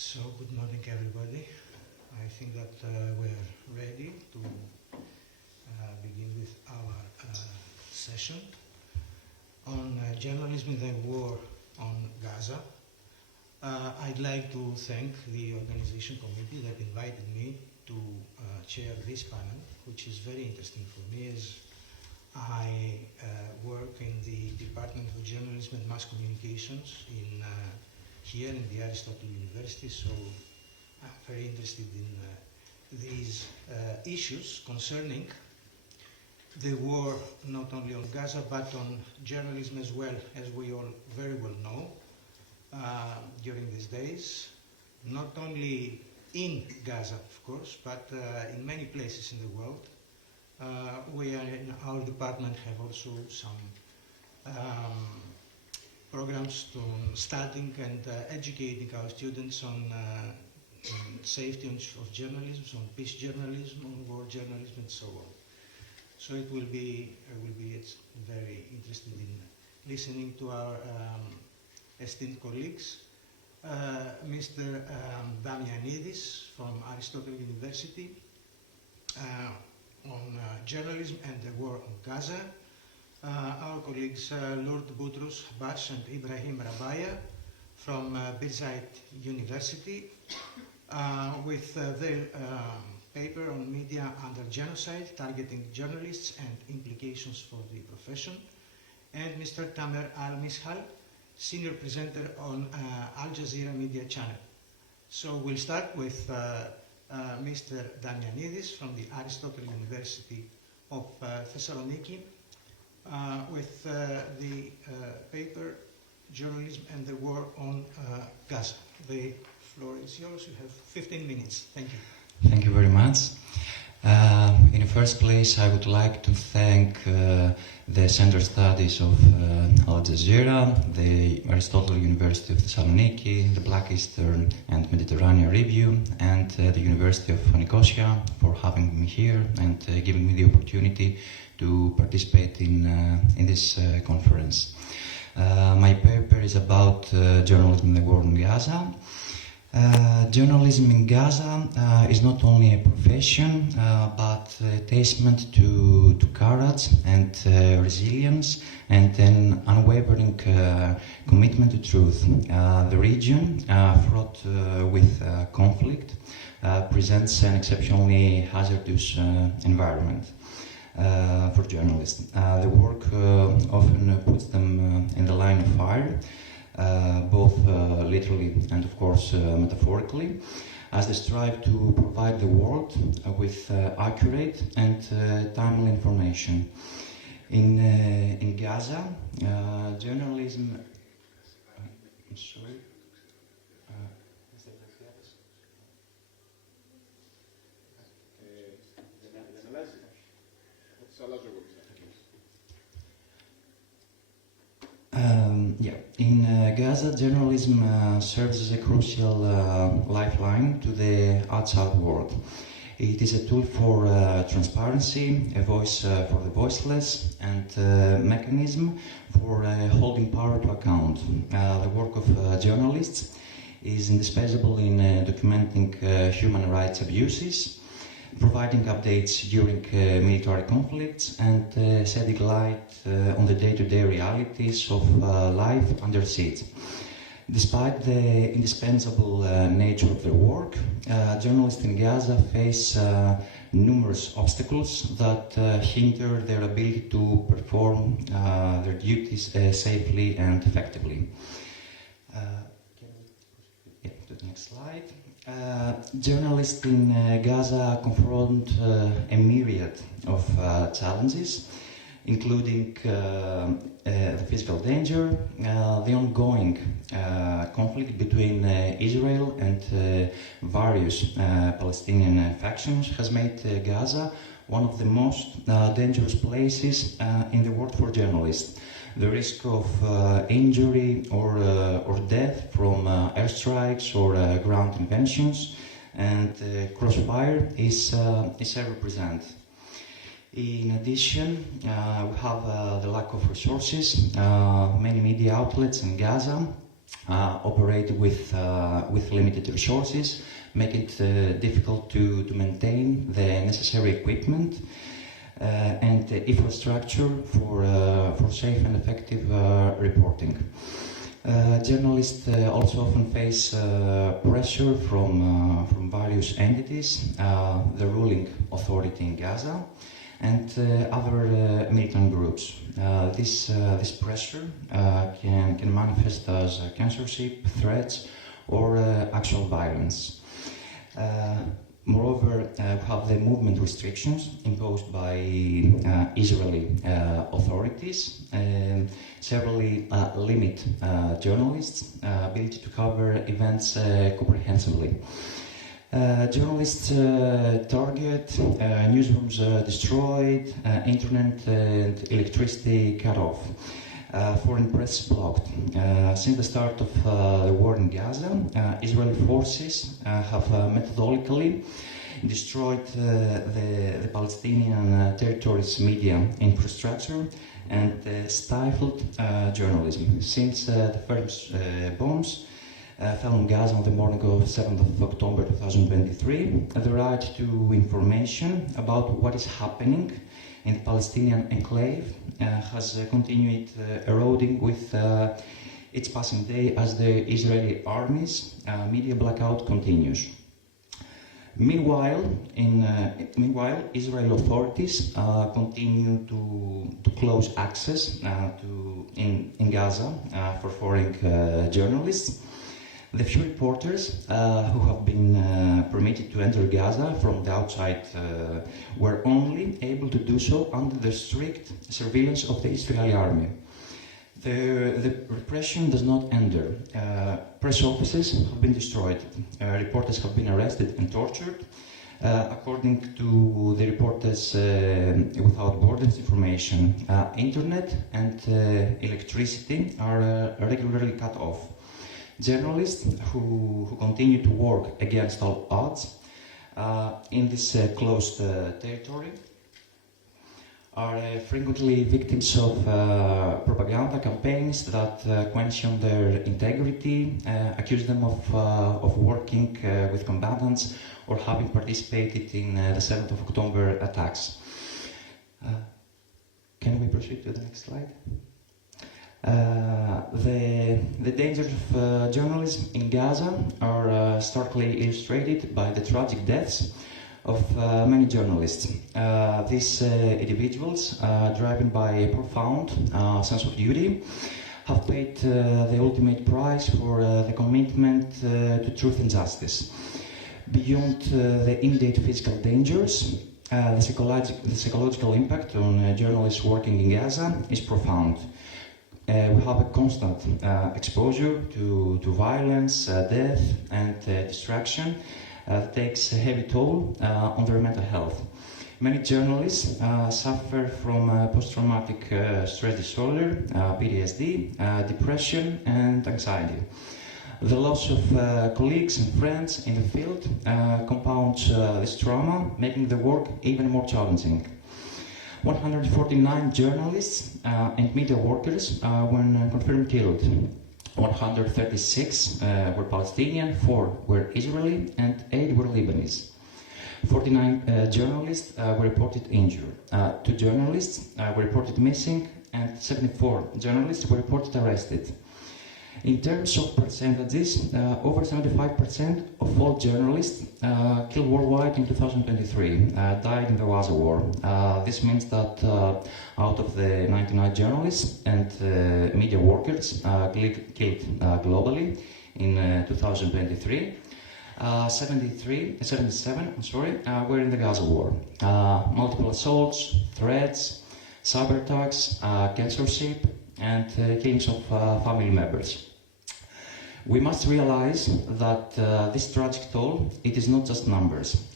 So, good morning, everybody. I think that we're ready to begin with our session on journalism in the war on Gaza. I'd like to thank the organization committee that invited me to chair this panel, which is very interesting for me as I work in the Department of Journalism and Mass Communications here in the Aristotle University, so I'm very interested in these issues concerning the war not only on Gaza but on journalism as well, as we all very well know during these days, not only in Gaza, of course, but in many places in the world. We are in our department have also some programs to studying and educating our students on safety of journalism, on peace journalism, on war journalism, and so on. So it will be it's very interested in listening to our esteemed colleagues, Mr. Damianidis from Aristotle University on journalism and the war on Gaza. Our colleagues Lord Boutros Bash and Ibrahim Rabaya from Birzeit University with their paper on media under genocide, targeting journalists and implications for the profession, and Mr. Tamer Al-Mishal, senior presenter on Al Jazeera Media Channel. So we'll start with Mr. Damianidis from the Aristotle University of Thessaloniki with the paper Journalism and the War on Gaza. The floor is yours. You have 15 minutes. Thank you. Thank you very much. In the first place, I would like to thank the Center Studies of Al Jazeera, the Aristotle University of Thessaloniki, the Black Eastern and Mediterranean Review, and the University of Nicosia for having me here and giving me the opportunity to participate in this conference. My paper is about journalism in the war in Gaza. Journalism in Gaza is not only a profession, but a testament to courage and resilience and an unwavering commitment to truth. The region, fraught with conflict, presents an exceptionally hazardous environment for journalists. The work often puts them in the line of fire, both literally and of course metaphorically, as they strive to provide the world with accurate and timely information. In Gaza, journalism... I'm sorry. In Gaza, journalism serves as a crucial lifeline to the outside world. It is a tool for transparency, a voice for the voiceless, and a mechanism for holding power to account. The work of journalists is indispensable in documenting human rights abuses, providing updates during military conflicts, and shedding light on the day-to-day realities of life under siege. Despite the indispensable nature of their work, journalists in Gaza face numerous obstacles that hinder their ability to perform their duties safely and effectively. To the next slide. Journalists in Gaza confront a myriad of challenges, including the physical danger, the ongoing conflict between Israel and various Palestinian factions has made Gaza one of the most dangerous places in the world for journalists. The risk of injury or death from airstrikes or ground invasions and crossfire is ever present. In addition, we have the lack of resources. Many media outlets in Gaza operate with limited resources, make it difficult to maintain the necessary equipment and infrastructure for safe and effective reporting. Journalists also often face pressure from various entities, the ruling authority in Gaza, and other militant groups. This pressure can manifest as censorship, threats, or actual violence. Moreover, we have the movement restrictions imposed by Israeli authorities, severely limit journalists' ability to cover events comprehensively. Journalists target newsrooms destroyed, internet and electricity cut off, foreign press blocked. Since the start of the war in Gaza, Israeli forces have methodically destroyed the Palestinian territory's media infrastructure and stifled journalism. Since the first bombs fell on Gaza on the morning of 7th of October 2023, the right to information about what is happening in the Palestinian enclave has continued eroding with its passing day as the Israeli army's media blackout continues. Meanwhile, Israeli authorities continue to close access in Gaza for foreign journalists. The few reporters who have been permitted to enter Gaza from the outside were only able to do so under the strict surveillance of the Israeli army. The repression does not end there. Press offices have been destroyed. Reporters have been arrested and tortured. According to the Reporters Without Borders information, internet and electricity are regularly cut off. Journalists who continue to work against all odds in this closed territory are frequently victims of propaganda campaigns that question their integrity, accuse them of working with combatants or having participated in the 7th of October attacks. Can we proceed to the next slide? The dangers of journalism in Gaza are starkly illustrated by the tragic deaths of many journalists. These individuals, driven by a profound sense of duty, have paid the ultimate price for the commitment to truth and justice. Beyond the immediate physical dangers, the psychological impact on journalists working in Gaza is profound. We have a constant exposure to violence, death, and distraction that takes a heavy toll on their mental health. Many journalists suffer from post-traumatic stress disorder, PTSD, depression, and anxiety. The loss of colleagues and friends in the field compounds this trauma, making the work even more challenging. 149 journalists and media workers were confirmed killed. 136 were Palestinian, 4 were Israeli, and 8 were Lebanese. 49 journalists were reported injured. 2 journalists were reported missing, and 74 journalists were reported arrested. In terms of percentages, over 75% of all journalists killed worldwide in 2023 died in the Gaza war. This means that out of the 99 journalists and media workers killed globally in 2023, 77 were in the Gaza war. Multiple assaults, threats, cyber attacks, censorship, and killings of family members. We must realize that this tragic toll, it is not just numbers.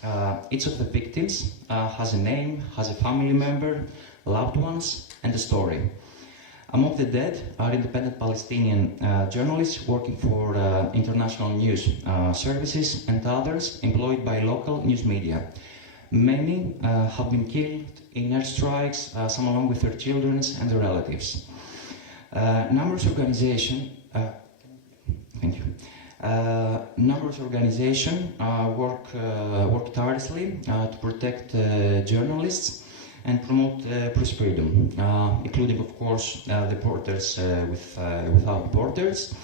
Each of the victims has a name, has a family member, loved ones, and a story. Among the dead are independent Palestinian journalists working for international news services and others employed by local news media. Many have been killed in airstrikes, some along with their children and their relatives. Numerous organizations Thank you. Numerous organizations work tirelessly to protect journalists and promote press freedom, including, of course, the Reporters Without Borders.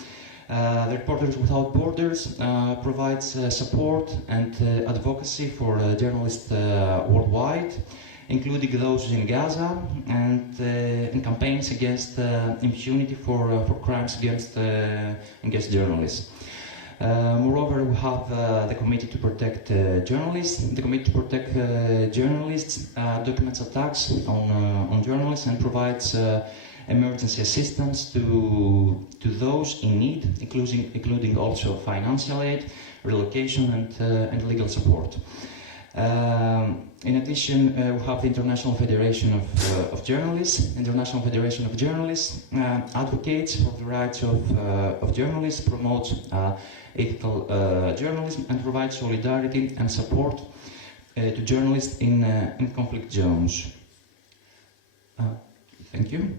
The Reporters Without Borders provides support and advocacy for journalists worldwide, including those in Gaza, and in campaigns against impunity for crimes against journalists. Moreover, we have the Committee to Protect Journalists. The Committee to Protect Journalists documents attacks on journalists and provides emergency assistance to those in need, including also financial aid, relocation, and legal support. In addition, we have the International Federation of Journalists. International Federation of Journalists advocates for the rights of journalists, promotes ethical journalism, and provides solidarity and support to journalists in conflict zones. Thank you.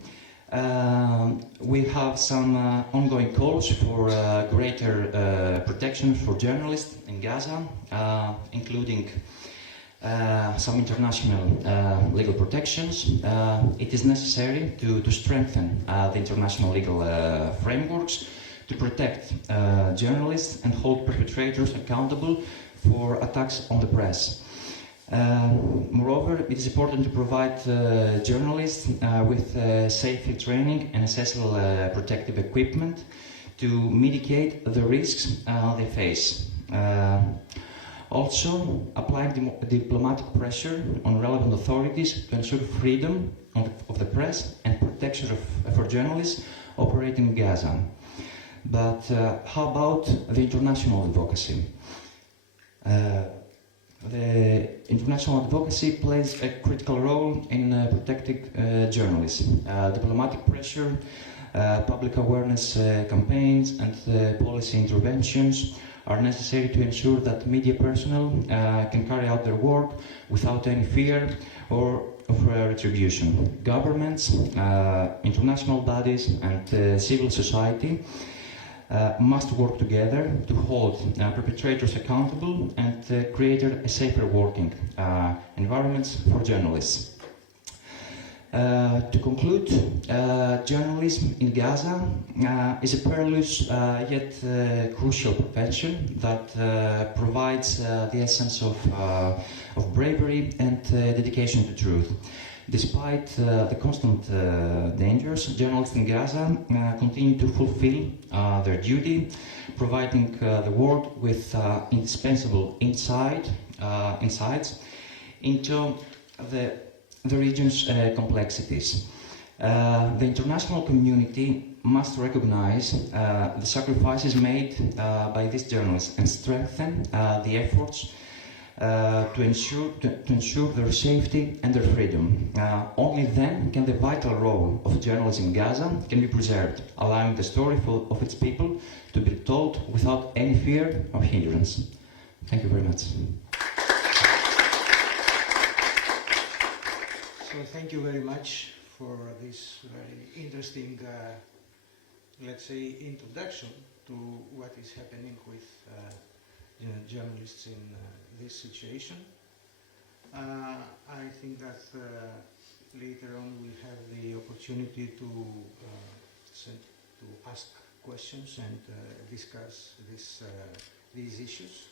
We have some ongoing calls for greater protection for journalists in Gaza, including some international legal protections. It is necessary to strengthen the international legal frameworks to protect journalists and hold perpetrators accountable for attacks on the press. Moreover, it is important to provide journalists with safety training and essential protective equipment to mitigate the risks they face. Also, applying diplomatic pressure on relevant authorities to ensure freedom of the press and protection for journalists operating in Gaza. But how about the international advocacy? The international advocacy plays a critical role in protecting journalists. Diplomatic pressure, public awareness campaigns, and policy interventions are necessary to ensure that media personnel can carry out their work without any fear or of retribution. Governments, international bodies, and civil society must work together to hold perpetrators accountable and create a safer working environments for journalists. To conclude, journalism in Gaza is a perilous yet crucial profession that provides the essence of bravery and dedication to truth. Despite the constant dangers, journalists in Gaza continue to fulfill their duty, providing the world with indispensable insights into the region's complexities. The international community must recognize the sacrifices made by these journalists and strengthen the efforts to ensure their safety and their freedom. Only then can the vital role of journalism in Gaza can be preserved, allowing the story of its people to be told without any fear or hindrance. Thank you very much. So thank you very much for this very interesting, let's say, introduction to what is happening with journalists in this situation. I think that later on we'll have the opportunity to ask questions and discuss these issues.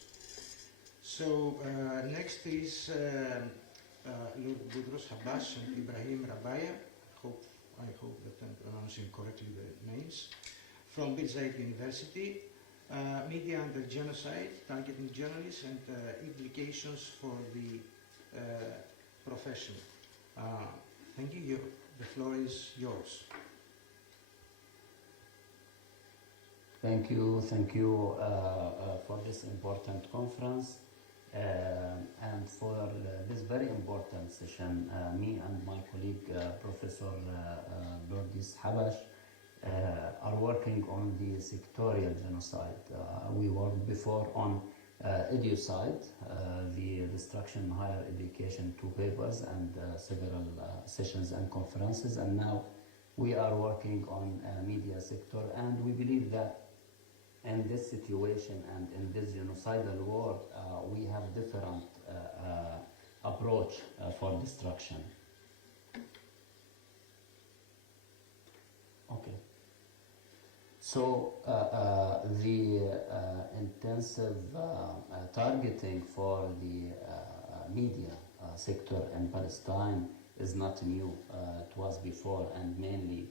So next is Lord Boudros Abbas and Ibrahim Rabaya. I hope that I'm pronouncing correctly the names, from Birzeit University. Media under genocide, targeting journalists, and implications for the profession. Thank you. The floor is yours. Thank you for this important conference and for this very important session. Me and my colleague, Professor Lourdis Habash, are working on the sectorial genocide. We worked before on educide, the destruction of higher education, 2 papers and several sessions and conferences, and now we are working on media sector, and we believe that in this situation and in this genocidal war, we have different approach for destruction. Okay. So the intensive targeting for the media sector in Palestine is not new. It was before, and mainly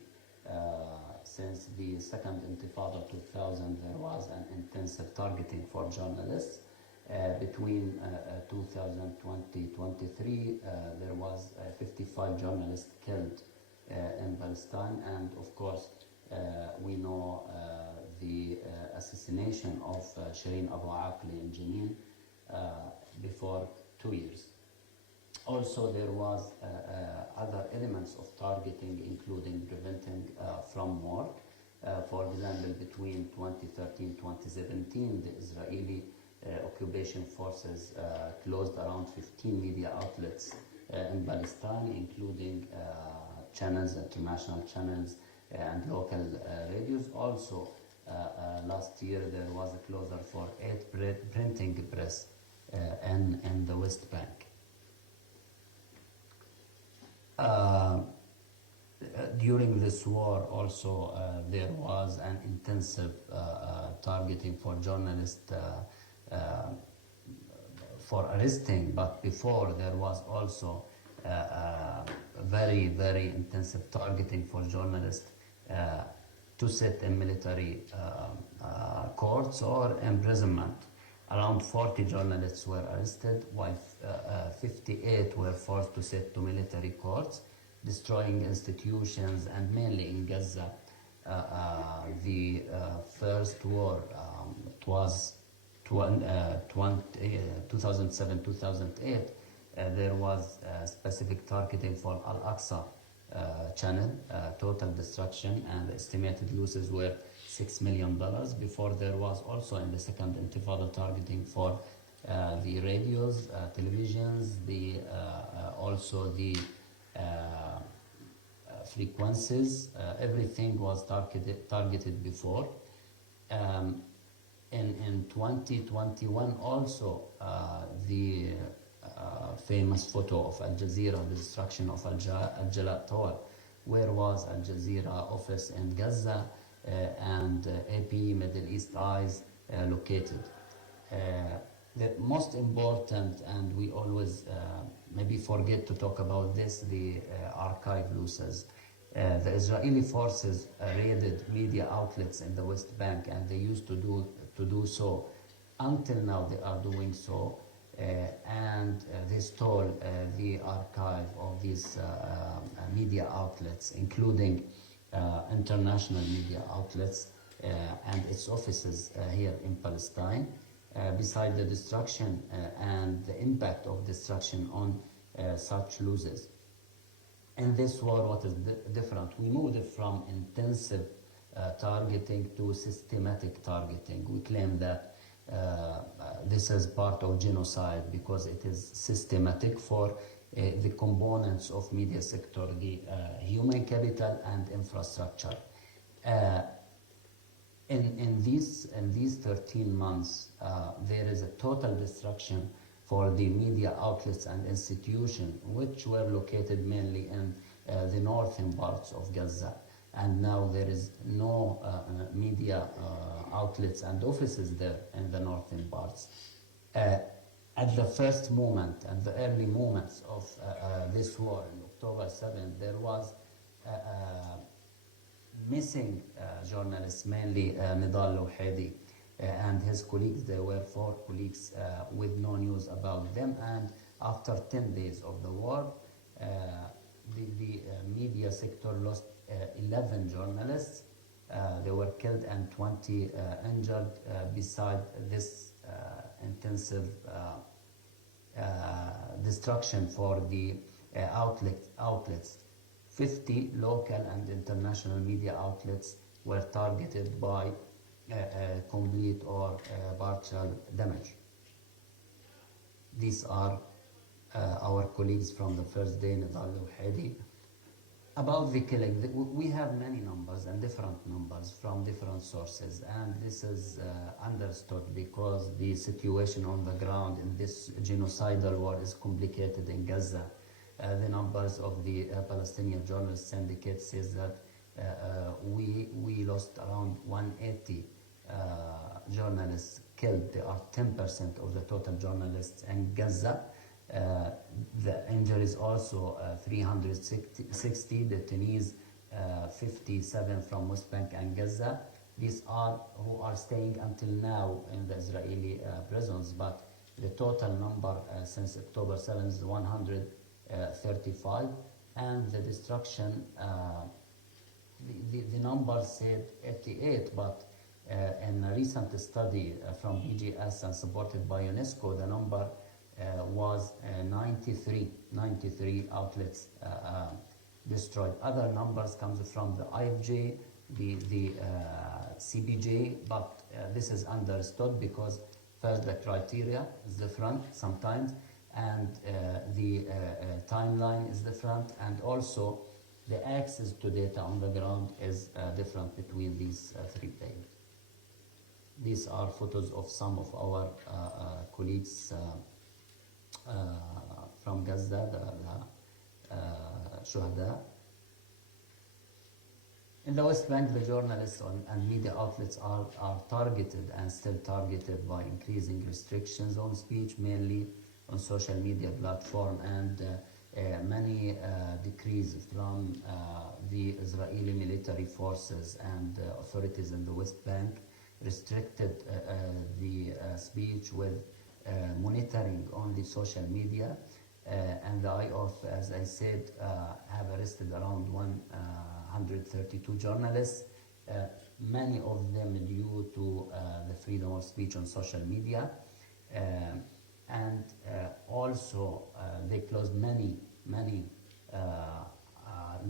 since the Second Intifada 2000, there was an intensive targeting for journalists. Between 2020-23, there was 55 journalists killed in Palestine, and of course we know the assassination of Shireen Abu Aqli in Jenin before 2 years. Also, there was other elements of targeting, including preventing from war. For example, between 2013-2017, the Israeli occupation forces closed around 15 media outlets in Palestine, including channels, international channels, and local radios. Also, last year there was a closure for 8 printing press in the West Bank. During this war also there was an intensive targeting for journalists for arresting, but before there was also very, very intensive targeting for journalists to sit in military courts or imprisonment. Around 40 journalists were arrested, while 58 were forced to sit to military courts, destroying institutions, and mainly in Gaza. The first war, it was 2007-2008, there was specific targeting for Al-Aqsa channel, total destruction, and the estimated losses were $6 million. Before, there was also in the Second Intifada targeting for the radios, televisions, also the frequencies. Everything was targeted before. In 2021 also, the famous photo of Al Jazeera, the destruction of Al Jalal Tower, where was Al Jazeera office in Gaza and AP Middle East Eyes located. The most important, and we always maybe forget to talk about this, the archive losses. The Israeli forces raided media outlets in the West Bank, and they used to do so. Until now they are doing so, and they stole the archive of these media outlets, including international media outlets and its offices here in Palestine. Beside the destruction and the impact of destruction on such losses. In this war, what is different? We moved from intensive targeting to systematic targeting. We claim that this is part of genocide because it is systematic for the components of media sector, the human capital and infrastructure. In these 13 months, there is a total destruction for the media outlets and institutions, which were located mainly in the northern parts of Gaza. And now there is no media outlets and offices there in the northern parts. At the first moment and the early moments of this war, on October 7th, there was missing journalists, mainly Nidal Louhedi and his colleagues. There were 4 colleagues with no news about them, and after 10 days of the war, the media sector lost 11 journalists. They were killed and 20 injured. Beside this intensive destruction for the outlets, 50 local and international media outlets were targeted by complete or partial damage. These are our colleagues from the first day, Nidal Louhedi About the killing, we have many numbers and different numbers from different sources, and this is understood because the situation on the ground in this genocidal war is complicated in Gaza. The numbers of the Palestinian Journalists Syndicate says that we lost around 180 journalists killed. They are 10% of the total journalists in Gaza. The injuries also 360 detainees, 57 from West Bank and Gaza. These are who are staying until now in the Israeli prisons, but the total number since October 7 is 135, and the destruction, the number said 88, but in a recent study from BGS and supported by UNESCO, the number was 93 outlets destroyed. Other numbers comes from the IFJ, the CBJ, but this is understood because first the criteria is different sometimes, and the timeline is different, and also the access to data on the ground is different between these three players. These are photos of some of our colleagues from Gaza, the Shuhada. In the West Bank, the journalists and media outlets are targeted and still targeted by increasing restrictions on speech, mainly on social media platform, and many decrees from the Israeli military forces and authorities in the West Bank restricted the speech with monitoring on the social media, and the IOF, as I said, have arrested around 132 journalists, many of them due to the freedom of speech on social media, and also they closed many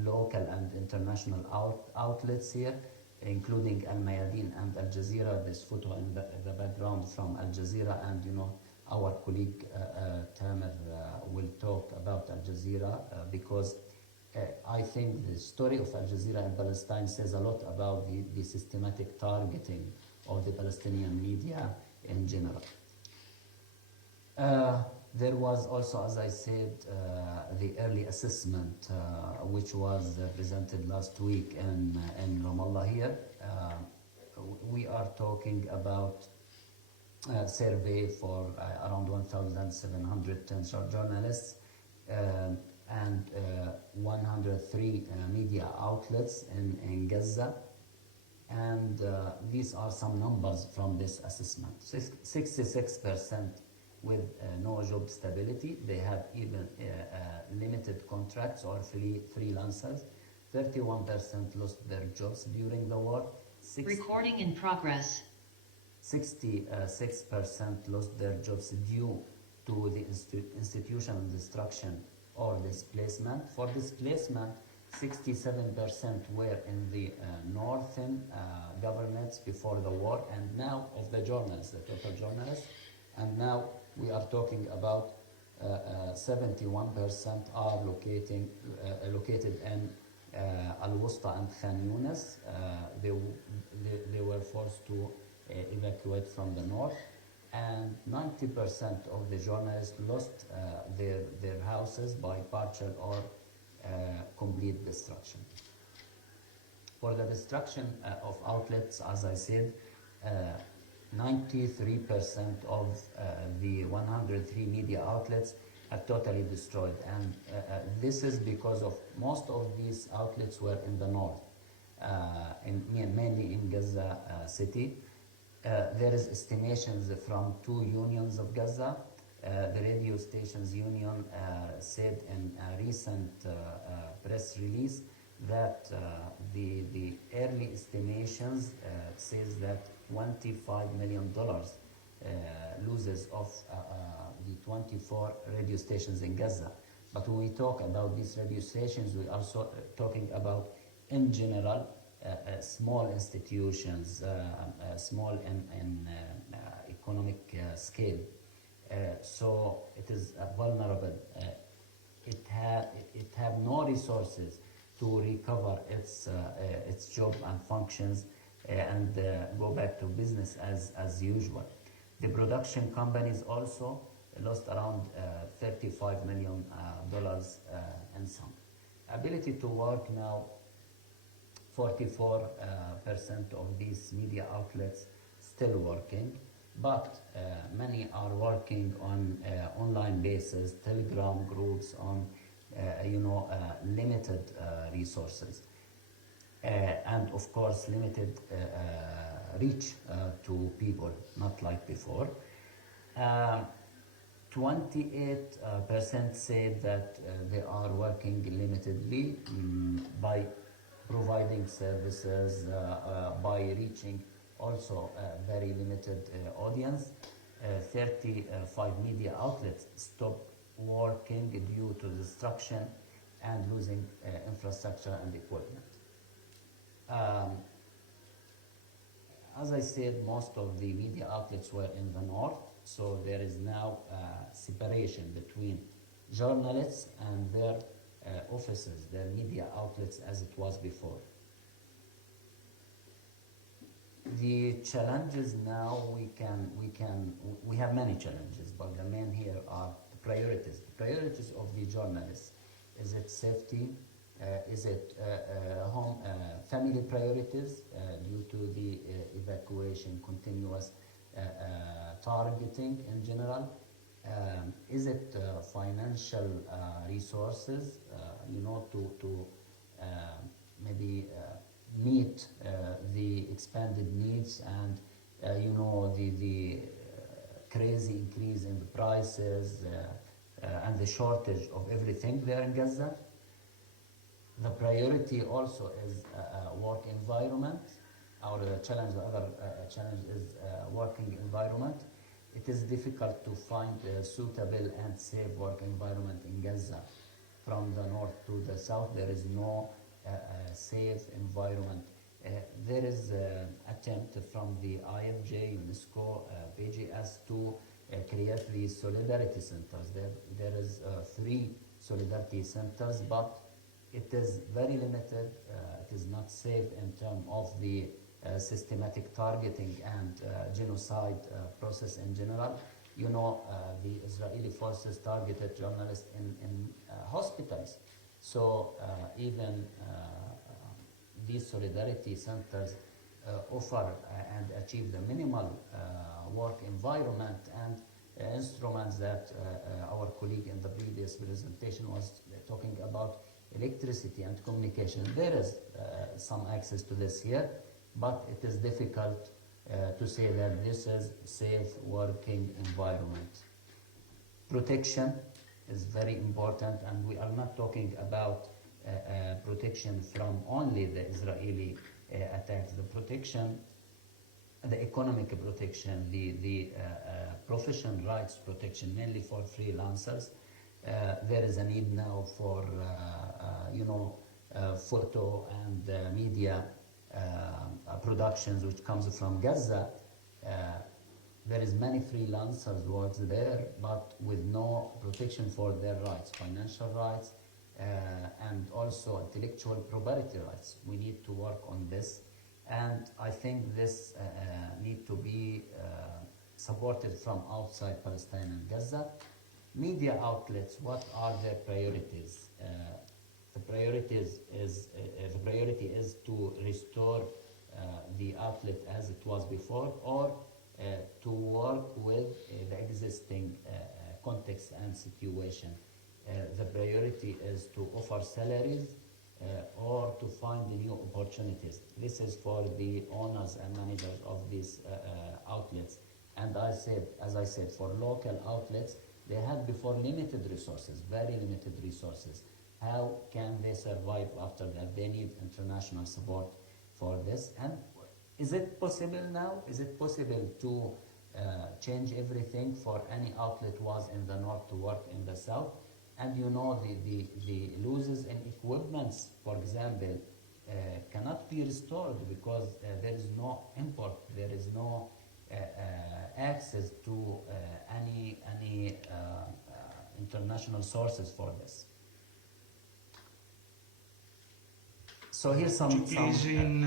local and international outlets here, including Al Mayadeen and Al Jazeera. This photo in the background from Al Jazeera, and our colleague Tamer will talk about Al Jazeera because I think the story of Al Jazeera in Palestine says a lot about the systematic targeting of the Palestinian media in general. There was also, as I said, the early assessment which was presented last week in Ramallah here. We are talking about a survey for around 1,710 journalists and 103 media outlets in Gaza. And these are some numbers from this assessment. 66% with no job stability. They have even limited contracts or freelancers. 31% lost their jobs during the war. Recording in progress. 66% lost their jobs due to the institutional destruction or displacement. For displacement, 67% were in the northern governments before the war, and now of the journalists, the total journalists, and now we are talking about 71% are located in Al-Wusta and Khan Yunis. They were forced to evacuate from the north, and 90% of the journalists lost their houses by partial or complete destruction. For the destruction of outlets, as I said, 93% of the 103 media outlets are totally destroyed, and this is because of most of these outlets were in the north, mainly in Gaza city. There is estimations from two unions of Gaza. The radio stations union said in a recent press release that the early estimations says that $25 million losses of the 24 radio stations in Gaza. But when we talk about these radio stations, we are also talking about, in general, small institutions, small in economic scale. So it is vulnerable. It have no resources to recover its job and functions and go back to business as usual. The production companies also lost around $35 million in some. Ability to work now, 44% of these media outlets still working, but many are working on online basis, Telegram groups on limited resources. And of course limited reach to people, not like before. 28% say that they are working limitedly by providing services, by reaching also a very limited audience. 35 media outlets stop working due to destruction and losing infrastructure and equipment. As I said, most of the media outlets were in the north, so there is now separation between journalists and their offices, their media outlets as it was before. The challenges now, we have many challenges, but the main here are the priorities. The priorities of the journalists. Is it safety? Is it home family priorities due to the evacuation, continuous targeting in general? Is it financial resources, to maybe meet the expanded needs and the crazy increase in the prices and the shortage of everything there in Gaza? The priority also is work environment. Our challenge, the other challenge is working environment. It is difficult to find a suitable and safe work environment in Gaza. From the north to the south, there is no safe environment. There is an attempt from the IFJ, UNESCO, PGS to create these solidarity centers. There is 3 solidarity centers, but it is very limited. It is not safe in terms of the systematic targeting and genocide process in general. The Israeli forces targeted journalists in hospitals. So even these solidarity centers offer and achieve the minimal work environment and instruments that our colleague in the previous presentation was talking about, electricity and communication. There is some access to this here, but it is difficult to say that this is safe working environment. Protection is very important, and we are not talking about protection from only the Israeli attacks. The protection, the economic protection, the professional rights protection, mainly for freelancers. There is a need now for photo and media productions which comes from Gaza. There is many freelancers works there, but with no protection for their rights, financial rights, and also intellectual property rights. We need to work on this, and I think this need to be supported from outside Palestine and Gaza. Media outlets, what are their priorities? The priority is to restore the outlet as it was before, or to work with the existing context and situation. The priority is to offer salaries or to find new opportunities. This is for the owners and managers of these outlets. And as I said, for local outlets, they had before limited resources, very limited resources. How can they survive after that? They need international support for this. And is it possible now? Is it possible to change everything for any outlet was in the north to work in the south? And the losses in equipments, for example, cannot be restored because there is no import, there is no access to any international sources for this. So here's Could you some please, in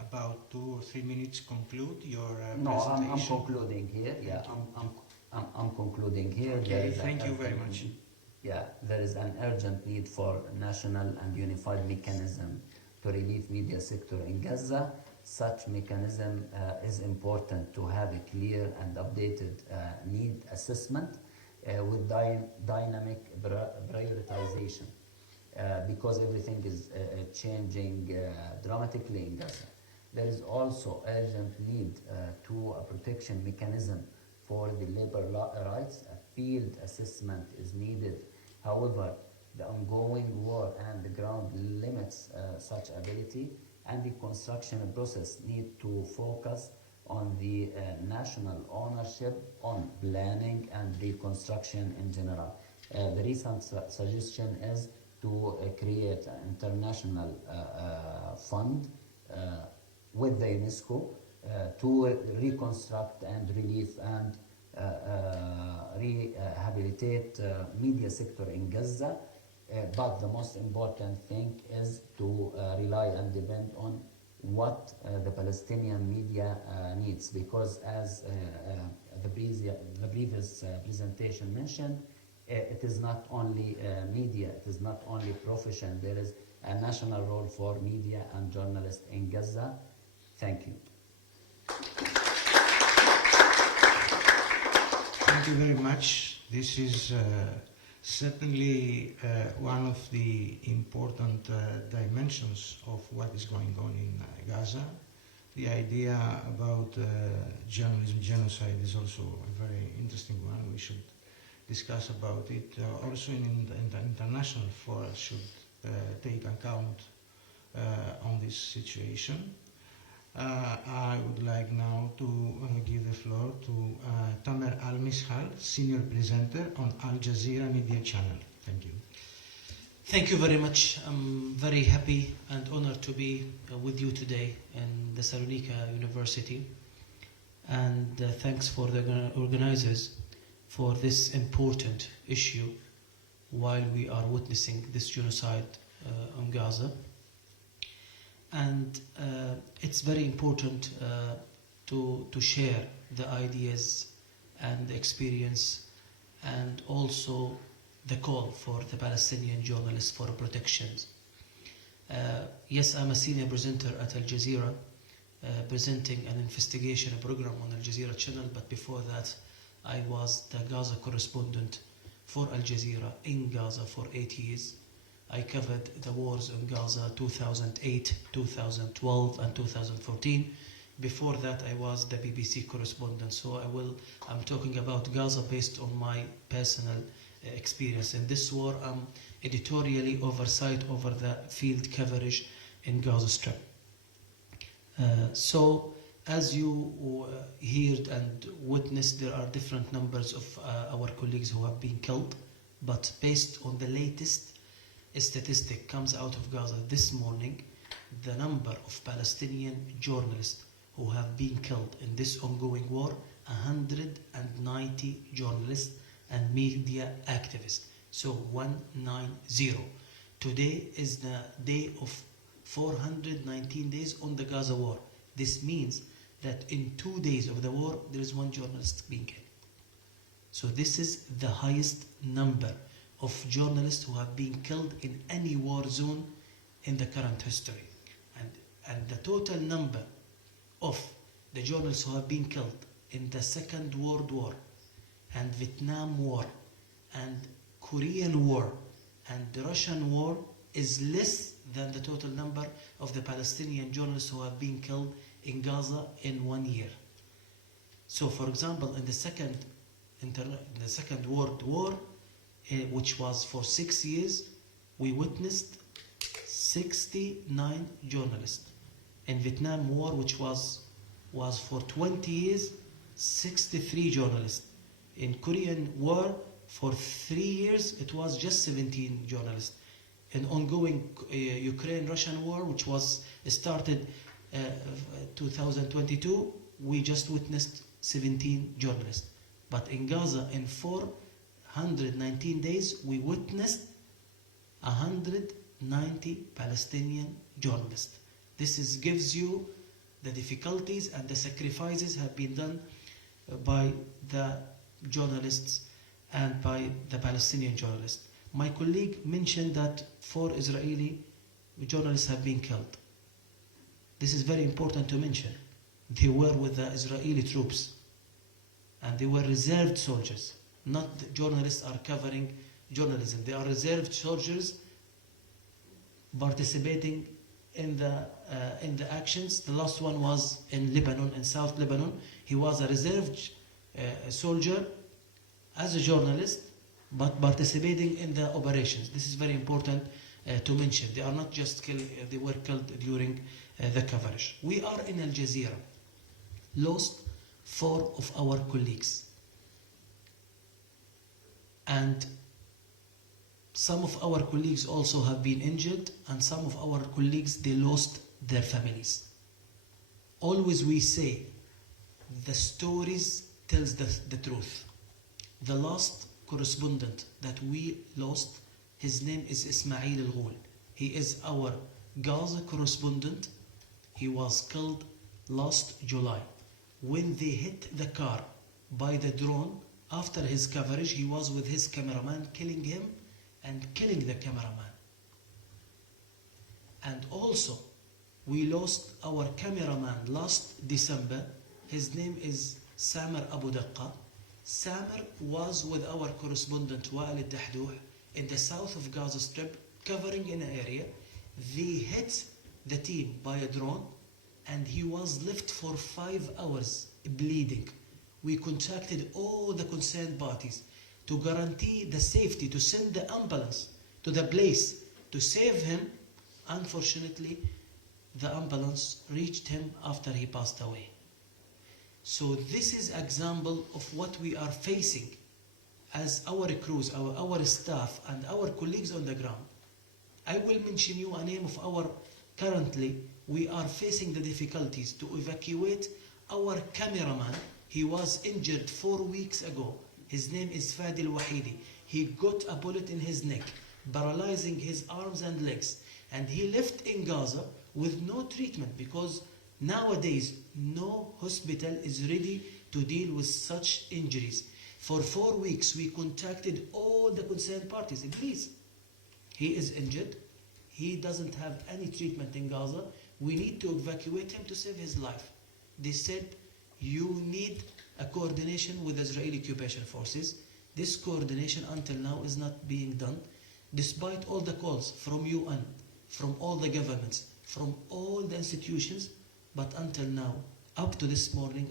about 2 or 3 minutes, conclude your no, I'm presentation? concluding here. Yeah, Thank you. I'm concluding here. There Okay, is an thank you very urgent much. need- Yeah, there is an urgent need for national and unified mechanism to relieve media sector in Gaza. Such mechanism is important to have a clear and updated need assessment with dynamic prioritization because everything is changing dramatically in Gaza. There is also urgent need to a protection mechanism for the labor rights. A field assessment is needed. However, the ongoing war and the ground limits such ability, and the construction process need to focus on the national ownership on planning and the construction in general. The recent suggestion is to create an international fund with the UNESCO to reconstruct and relieve and rehabilitate media sector in Gaza. But the most important thing is to rely and depend on what the Palestinian media needs, because as the previous presentation mentioned, it is not only media, it is not only profession, there is a national role for media and journalists in Gaza. Thank you. Thank you very much. This is certainly one of the important dimensions of what is going on in Gaza. The idea about journalism genocide is also a very interesting one. We should discuss about it. Also in the international fora should take account on this situation. I would like now to give the floor to Tamer Al-Mishal, senior presenter on Al Jazeera Media Channel. Thank you. Thank you very much. I'm very happy and honored to be with you today in the Thessaloniki University. And thanks for the organizers for this important issue while we are witnessing this genocide on Gaza. And it's very important to share the ideas and the experience, and also the call for the Palestinian journalists for protections. Yes, I'm a senior presenter at Al Jazeera, presenting an investigation program on Al Jazeera channel, but before that I was the Gaza correspondent for Al Jazeera in Gaza for 8 years. I covered the wars in Gaza 2008, 2012 and 2014. Before that I was the BBC correspondent, so I'm talking about Gaza based on my personal experience. In this war I'm editorially oversight over the field coverage in Gaza Strip. So as you heard and witnessed, there are different numbers of our colleagues who have been killed, but based on the latest statistic comes out of Gaza this morning, the number of Palestinian journalists who have been killed in this ongoing war, 190 journalists and media activists. So 190. Today is the day of 419 days on the Gaza war. This means that in 2 days of the war, there is one journalist being killed. So this is the highest number of journalists who have been killed in any war zone in the current history. And the total number of the journalists who have been killed in the Second World War and Vietnam War and Korean War and the Russian War is less than the total number of the Palestinian journalists who have been killed in Gaza in 1 year. So for example, in the Second World War, which was for 6 years, we witnessed 69 journalists. In Vietnam War, which was for 20 years, 63 journalists. In Korean War, for 3 years, it was just 17 journalists. In ongoing Ukraine-Russian war, which was started 2022, we just witnessed 17 journalists. But in Gaza, in 419 days, we witnessed 90 Palestinian journalists. Gives you the difficulties and the sacrifices have been done by the journalists and by the Palestinian journalists. My colleague mentioned that 4 Israeli journalists have been killed. This is very important to mention. They were with the Israeli troops and they were reserved soldiers. Not the journalists are covering journalism. They are reserved soldiers participating in the actions. The last one was in Lebanon, in South Lebanon. He was a reserved soldier as a journalist, but participating in the operations. This is very important to mention. They are not just killed, they were killed during the coverage. We are in Al Jazeera. Lost 4 of our colleagues. And some of our colleagues also have been injured, and some of our colleagues, they lost their families. Always we say, the stories tells the truth. The last correspondent that we lost, his name is Ismail Al-Ghul. He is our Gaza correspondent. He was killed last July. When they hit the car by the drone, after his coverage, he was with his cameraman, killing him and killing the cameraman. And also, we lost our cameraman last December. His name is Samer Abu Daqqa. Samer was with our correspondent Wael Al-Dahdouh in the south of Gaza Strip, covering an area. They hit the team by a drone and he was left for 5 hours bleeding. We contacted all the concerned parties to guarantee the safety, to send the ambulance to the place to save him. Unfortunately, the ambulance reached him after he passed away. So this is an example of what we are facing as our crews, our staff and our colleagues on the ground. I will mention you a name of our, currently we are facing the difficulties to evacuate our cameraman. He was injured 4 weeks ago. His name is Fadi Al-Wahidi. He got a bullet in his neck, paralyzing his arms and legs. And he left in Gaza with no treatment because nowadays no hospital is ready to deal with such injuries. For 4 weeks we contacted all the concerned parties. Please, he is injured. He doesn't have any treatment in Gaza. We need to evacuate him to save his life. They said, you need a coordination with Israeli occupation forces. This coordination until now is not being done, despite all the calls from UN, from all the governments, from all the institutions. But until now, up to this morning,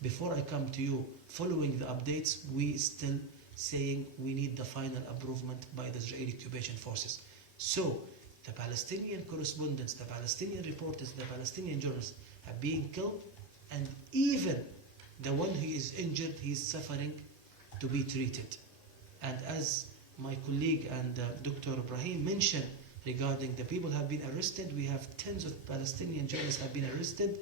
before I come to you, following the updates, we still saying we need the final approval by the Israeli occupation forces. So, the Palestinian correspondents, the Palestinian reporters, the Palestinian journalists are being killed, and even the one who is injured, he is suffering to be treated. And as my colleague and Dr. Ibrahim mentioned regarding the people who have been arrested, we have tens of Palestinian journalists have been arrested,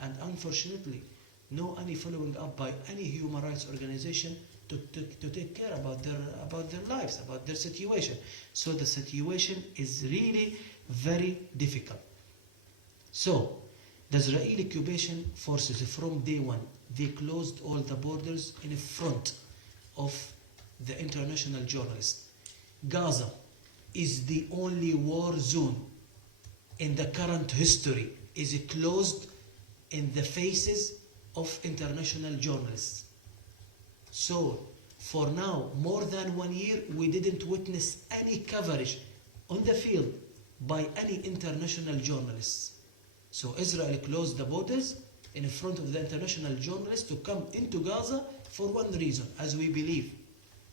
and unfortunately, no any following up by any human rights organization to take care about their lives, about their situation. So the situation is really very difficult. So the Israeli occupation forces from day one, they closed all the borders in front of the international journalists. Gaza is the only war zone in the current history is closed in the faces of international journalists. So for now, more than 1 year, we didn't witness any coverage on the field by any international journalists. So Israel closed the borders in front of the international journalists to come into Gaza for one reason, as we believe,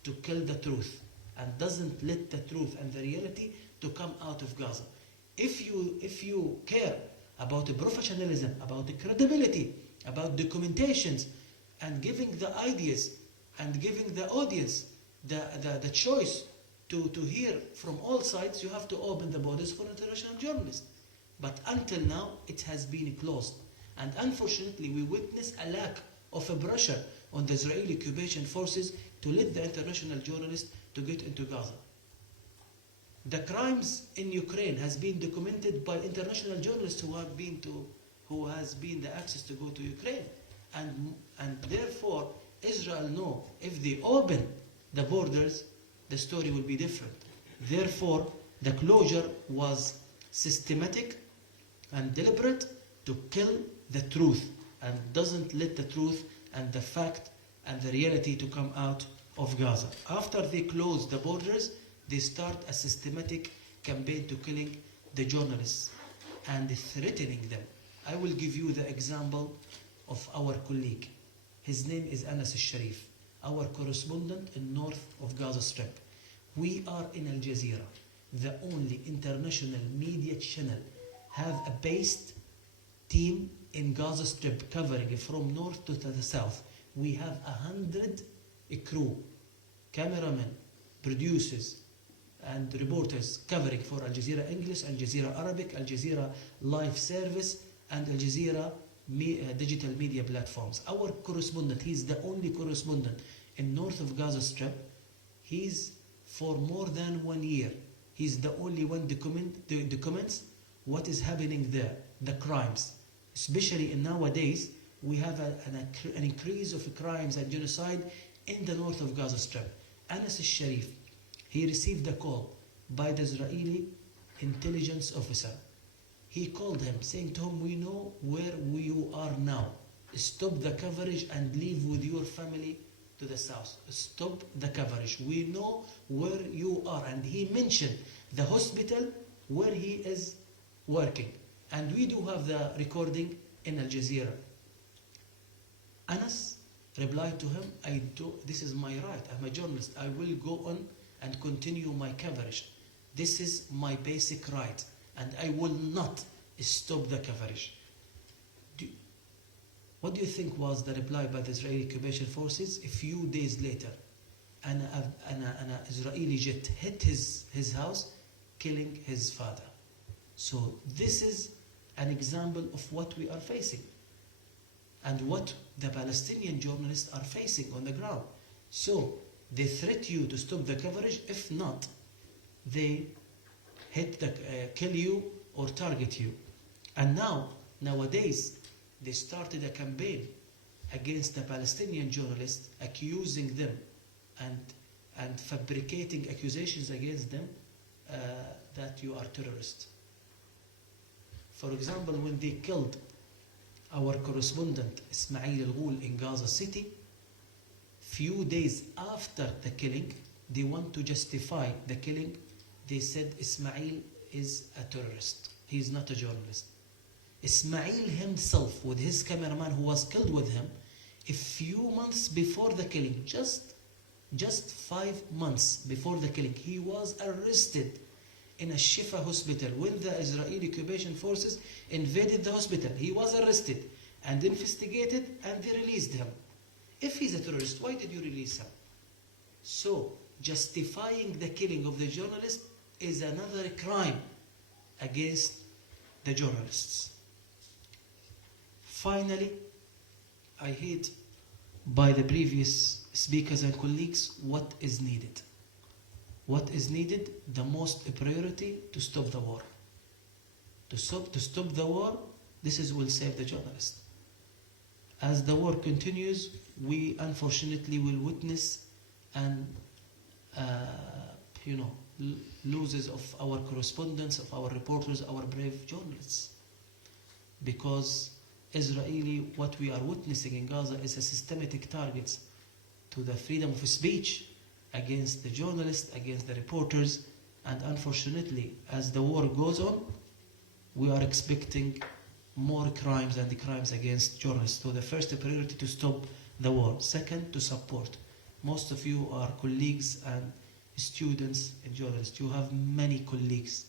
to kill the truth, and doesn't let the truth and the reality to come out of Gaza. If you care about the professionalism, about the credibility, about documentations, and giving the ideas and giving the audience the choice to hear from all sides, you have to open the borders for international journalists. But until now, it has been closed. And unfortunately, we witness a lack of a pressure on the Israeli occupation forces to let the international journalists to get into Gaza. The crimes in Ukraine has been documented by international journalists who has been the access to go to Ukraine, and therefore Israel know if they open the borders, the story will be different. Therefore, the closure was systematic and deliberate to kill the truth and doesn't let the truth and the fact and the reality to come out of Gaza. After they close the borders, they start a systematic campaign to killing the journalists and threatening them. I will give you the example of our colleague. His name is Anas al-Sharif, our correspondent in north of Gaza Strip. We are in Al Jazeera, the only international media channel have a based team in Gaza Strip covering from north to the south. We have 100 crew, cameramen, producers, and reporters covering for Al Jazeera English, Al Jazeera Arabic, Al Jazeera Live Service, and Al Jazeera digital media platforms. Our correspondent, he's the only correspondent in north of Gaza Strip. He's for more than 1 year. He's the only one documents what is happening there, the crimes. Especially in nowadays, we have an increase of crimes and genocide in the north of Gaza Strip. Anas al-Sharif, he received a call by the Israeli intelligence officer. He called him, saying to him, we know where you are now. Stop the coverage and leave with your family to the south. Stop the coverage. We know where you are. And he mentioned the hospital where he is working. And we do have the recording in Al Jazeera. Anas replied to him, this is my right. I'm a journalist. I will go on and continue my coverage. This is my basic right. And I will not stop the coverage. What do you think was the reply by the Israeli occupation forces? A few days later, an Israeli jet hit his house, killing his father. So this is an example of what we are facing and what the Palestinian journalists are facing on the ground. So they threat you to stop the coverage. If not, they kill you or target you. And nowadays, they started a campaign against the Palestinian journalists, accusing them and fabricating accusations against them that you are terrorists. For example, when they killed our correspondent Ismail al-Ghul in Gaza City, few days after the killing, they want to justify the killing. They said Ismail is a terrorist. He is not a journalist. Ismail himself, with his cameraman who was killed with him, a few months before the killing, just 5 months before the killing, he was arrested in a Shifa hospital. When the Israeli occupation forces invaded the hospital, he was arrested and investigated, and they released him. If he's a terrorist, why did you release him? So, justifying the killing of the journalist is another crime against the journalists. Finally, I heard by the previous speakers and colleagues what is needed. What is needed? The most priority to stop the war. To stop the war, this will save the journalist. As the war continues, we unfortunately will witness losses of our correspondents, of our reporters, our brave journalists. Because what we are witnessing in Gaza is a systematic targets to the freedom of speech against the journalists, against the reporters, and unfortunately, as the war goes on, we are expecting more crimes and the crimes against journalists. So the first priority to stop the war. Second, to support. Most of you are colleagues and students in journalists. You have many colleagues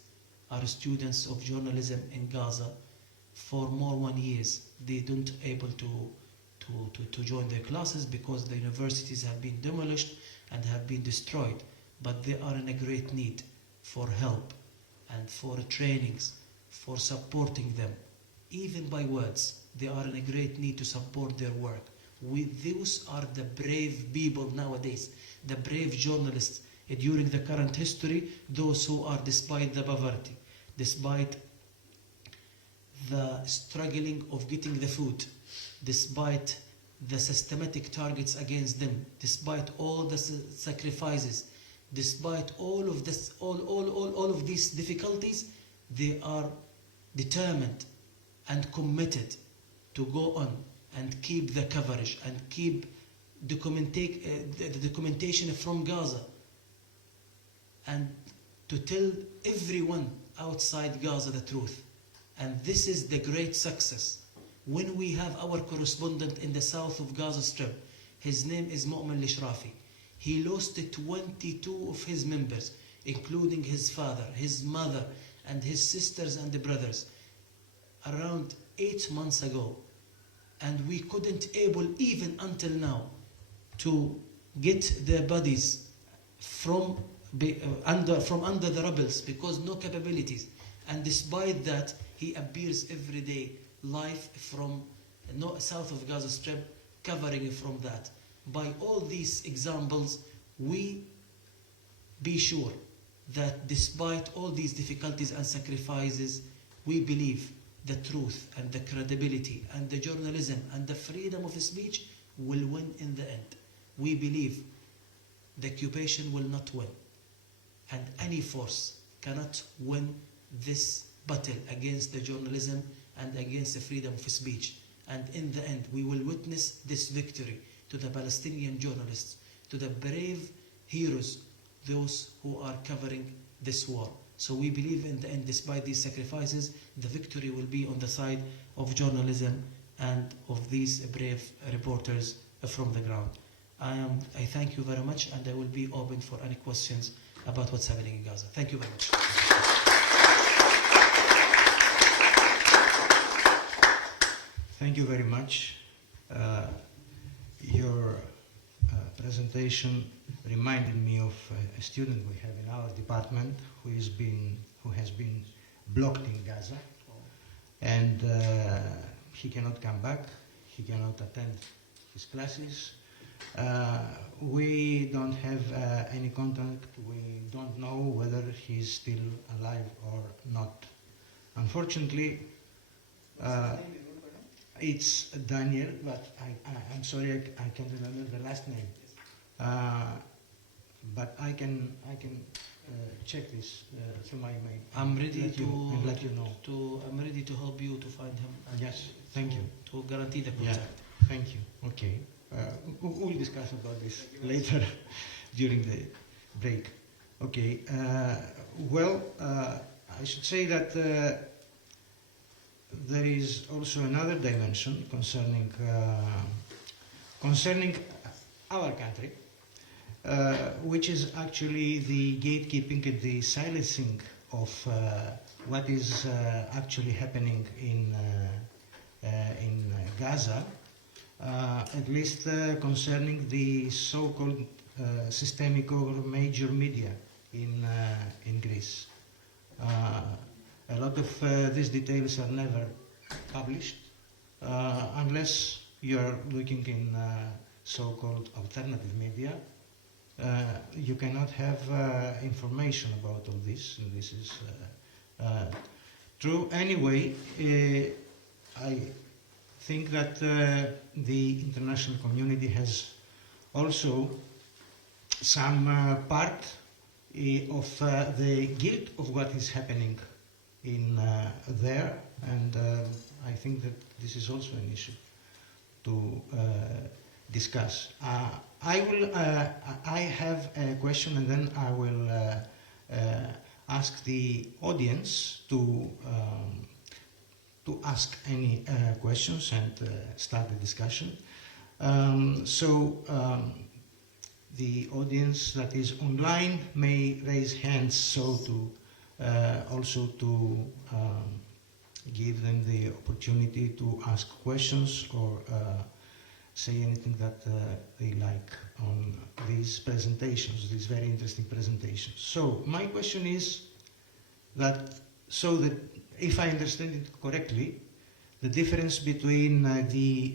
are students of journalism in Gaza for more 1 year. They don't able to join their classes because the universities have been demolished and have been destroyed. But they are in a great need for help and for trainings, for supporting them. Even by words, they are in a great need to support their work. Those are the brave people nowadays, the brave journalists during the current history, those who are despite the poverty, despite the struggling of getting the food, despite the systematic targets against them, despite all the sacrifices, despite all of this, all of these difficulties, they are determined and committed to go on and keep the coverage and keep the documentation from Gaza, and to tell everyone outside Gaza the truth. And this is the great success. When we have our correspondent in the south of Gaza Strip, his name is Mu'min Lishrafi. He lost 22 of his members, including his father, his mother, and his sisters and the brothers, around 8 months ago. And we couldn't able, even until now, to get their bodies from under the rebels, because no capabilities. And despite that, he appears every day live from south of Gaza Strip, covering from that. By all these examples, we be sure that despite all these difficulties and sacrifices, we believe the truth and the credibility and the journalism and the freedom of speech will win in the end. We believe the occupation will not win, and any force cannot win this battle against the journalism and against the freedom of speech. And in the end, we will witness this victory to the Palestinian journalists, to the brave heroes, those who are covering this war. So we believe in the end, despite these sacrifices, the victory will be on the side of journalism and of these brave reporters from the ground. I thank you very much, and I will be open for any questions about what's happening in Gaza. Thank you very much. Thank you very much. Your presentation reminded me of a student we have in our department who has been blocked in Gaza, and he cannot come back. He cannot attend his classes. We don't have any contact. We don't know whether he's still alive or not. Unfortunately, it's Daniel, but I'm sorry, I can't remember the last name. But I can check this through my mail. I'm ready let you know. I'm ready to help you to find him. And Yes, thank you. To guarantee the contact. Yeah, thank you. Okay. We'll discuss about this later during the break. Okay. Well, I should say that there is also another dimension concerning our country, which is actually the gatekeeping and the silencing of what is actually happening in Gaza, at least concerning the so-called systemic or major media in Greece. A lot of these details are never published unless you are looking in so-called alternative media. You cannot have information about all this, and this is true. Anyway, I think that the international community has also some part of the guilt of what is happening in there, and I think that this is also an issue to discuss. I have a question, and then I will ask the audience to ask any questions and start the discussion. The audience that is online may raise hands, so to also to give them the opportunity to ask questions or say anything that they like on these presentations, these very interesting presentations. So my question is that, so that if I understand it correctly, the difference between the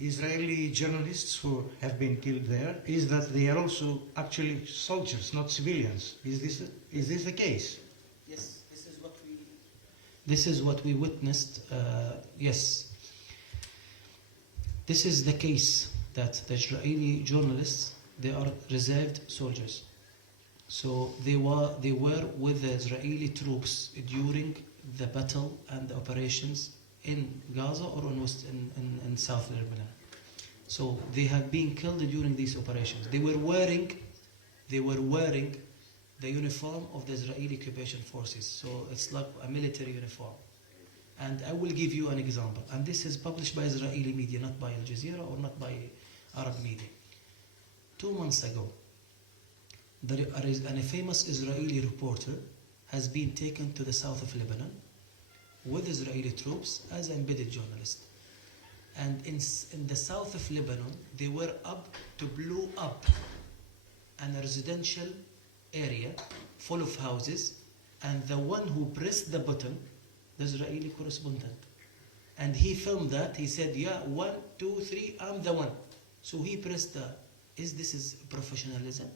Israeli journalists who have been killed there is that they are also actually soldiers, not civilians. Is this the case? Yes, this is what we witnessed. Yes, this is the case that the Israeli journalists, they are reserved soldiers. So they were with the Israeli troops during the battle and the operations in Gaza or in South Lebanon. So they have been killed during these operations. They were wearing the uniform of the Israeli occupation forces. So it's like a military uniform. And I will give you an example. And this is published by Israeli media, not by Al Jazeera or not by Arab media. 2 months ago, a famous Israeli reporter has been taken to the south of Lebanon with Israeli troops as an embedded journalist. And in the south of Lebanon, they were up to blow up a residential area full of houses, and the one who pressed the button, the Israeli correspondent. And he filmed that. He said, yeah, 1, 2, 3, I'm the one. So he pressed the, this is professionalism?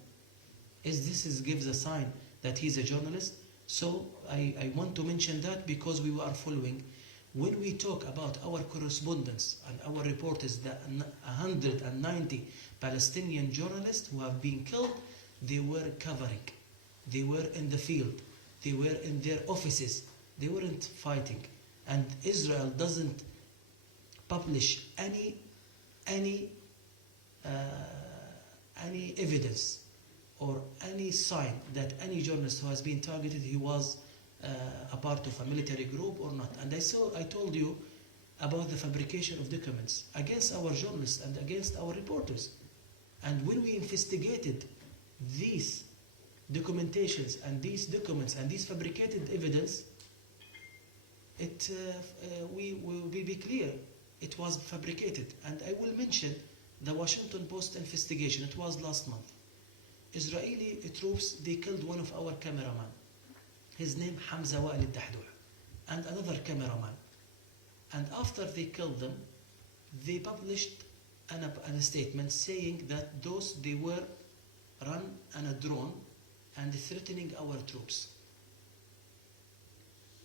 This gives a sign that he's a journalist? So I want to mention that because we are following. When we talk about our correspondents and our reporters, the 190 Palestinian journalists who have been killed, they were covering. They were in the field. They were in their offices. They weren't fighting. And Israel doesn't publish any evidence or any sign that any journalist who has been targeted, he was a part of a military group or not. And I told you about the fabrication of documents against our journalists and against our reporters. And when we investigated these documentations and these documents and these fabricated evidence, we will be clear, it was fabricated. And I will mention the Washington Post investigation. It was last month. Israeli troops, they killed one of our cameramen. His name Hamza Wa'il al-Dahdouh, and another cameraman. And after they killed them, they published a statement saying that they were run on a drone and threatening our troops.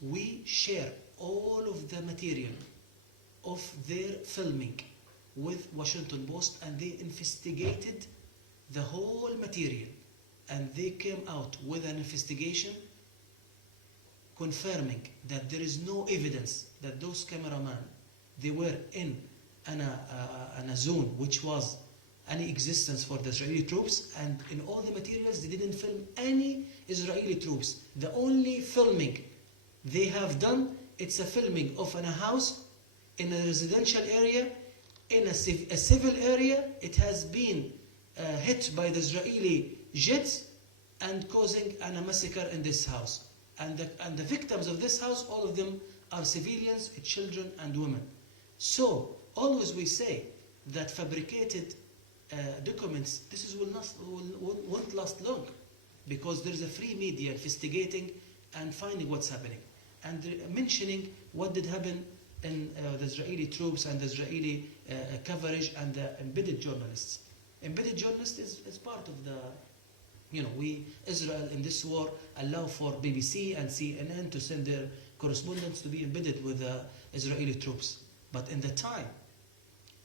We share all of the material of their filming with Washington Post, and they investigated the whole material, and they came out with an investigation confirming that there is no evidence that those cameramen, they were in a zone which was any existence for the Israeli troops, and in all the materials they didn't film any Israeli troops. The only filming they have done, it's a filming of a house in a residential area, in a civil area. It has been hit by the Israeli jets and causing a massacre in this house. And the victims of this house, all of them are civilians, children and women. So always we say that fabricated documents, won't last long, because there is a free media investigating and finding what's happening and mentioning what did happen in the Israeli troops and the Israeli coverage and the embedded journalists. Embedded journalists is part of the, Israel in this war allow for BBC and CNN to send their correspondents to be embedded with the Israeli troops. But in the time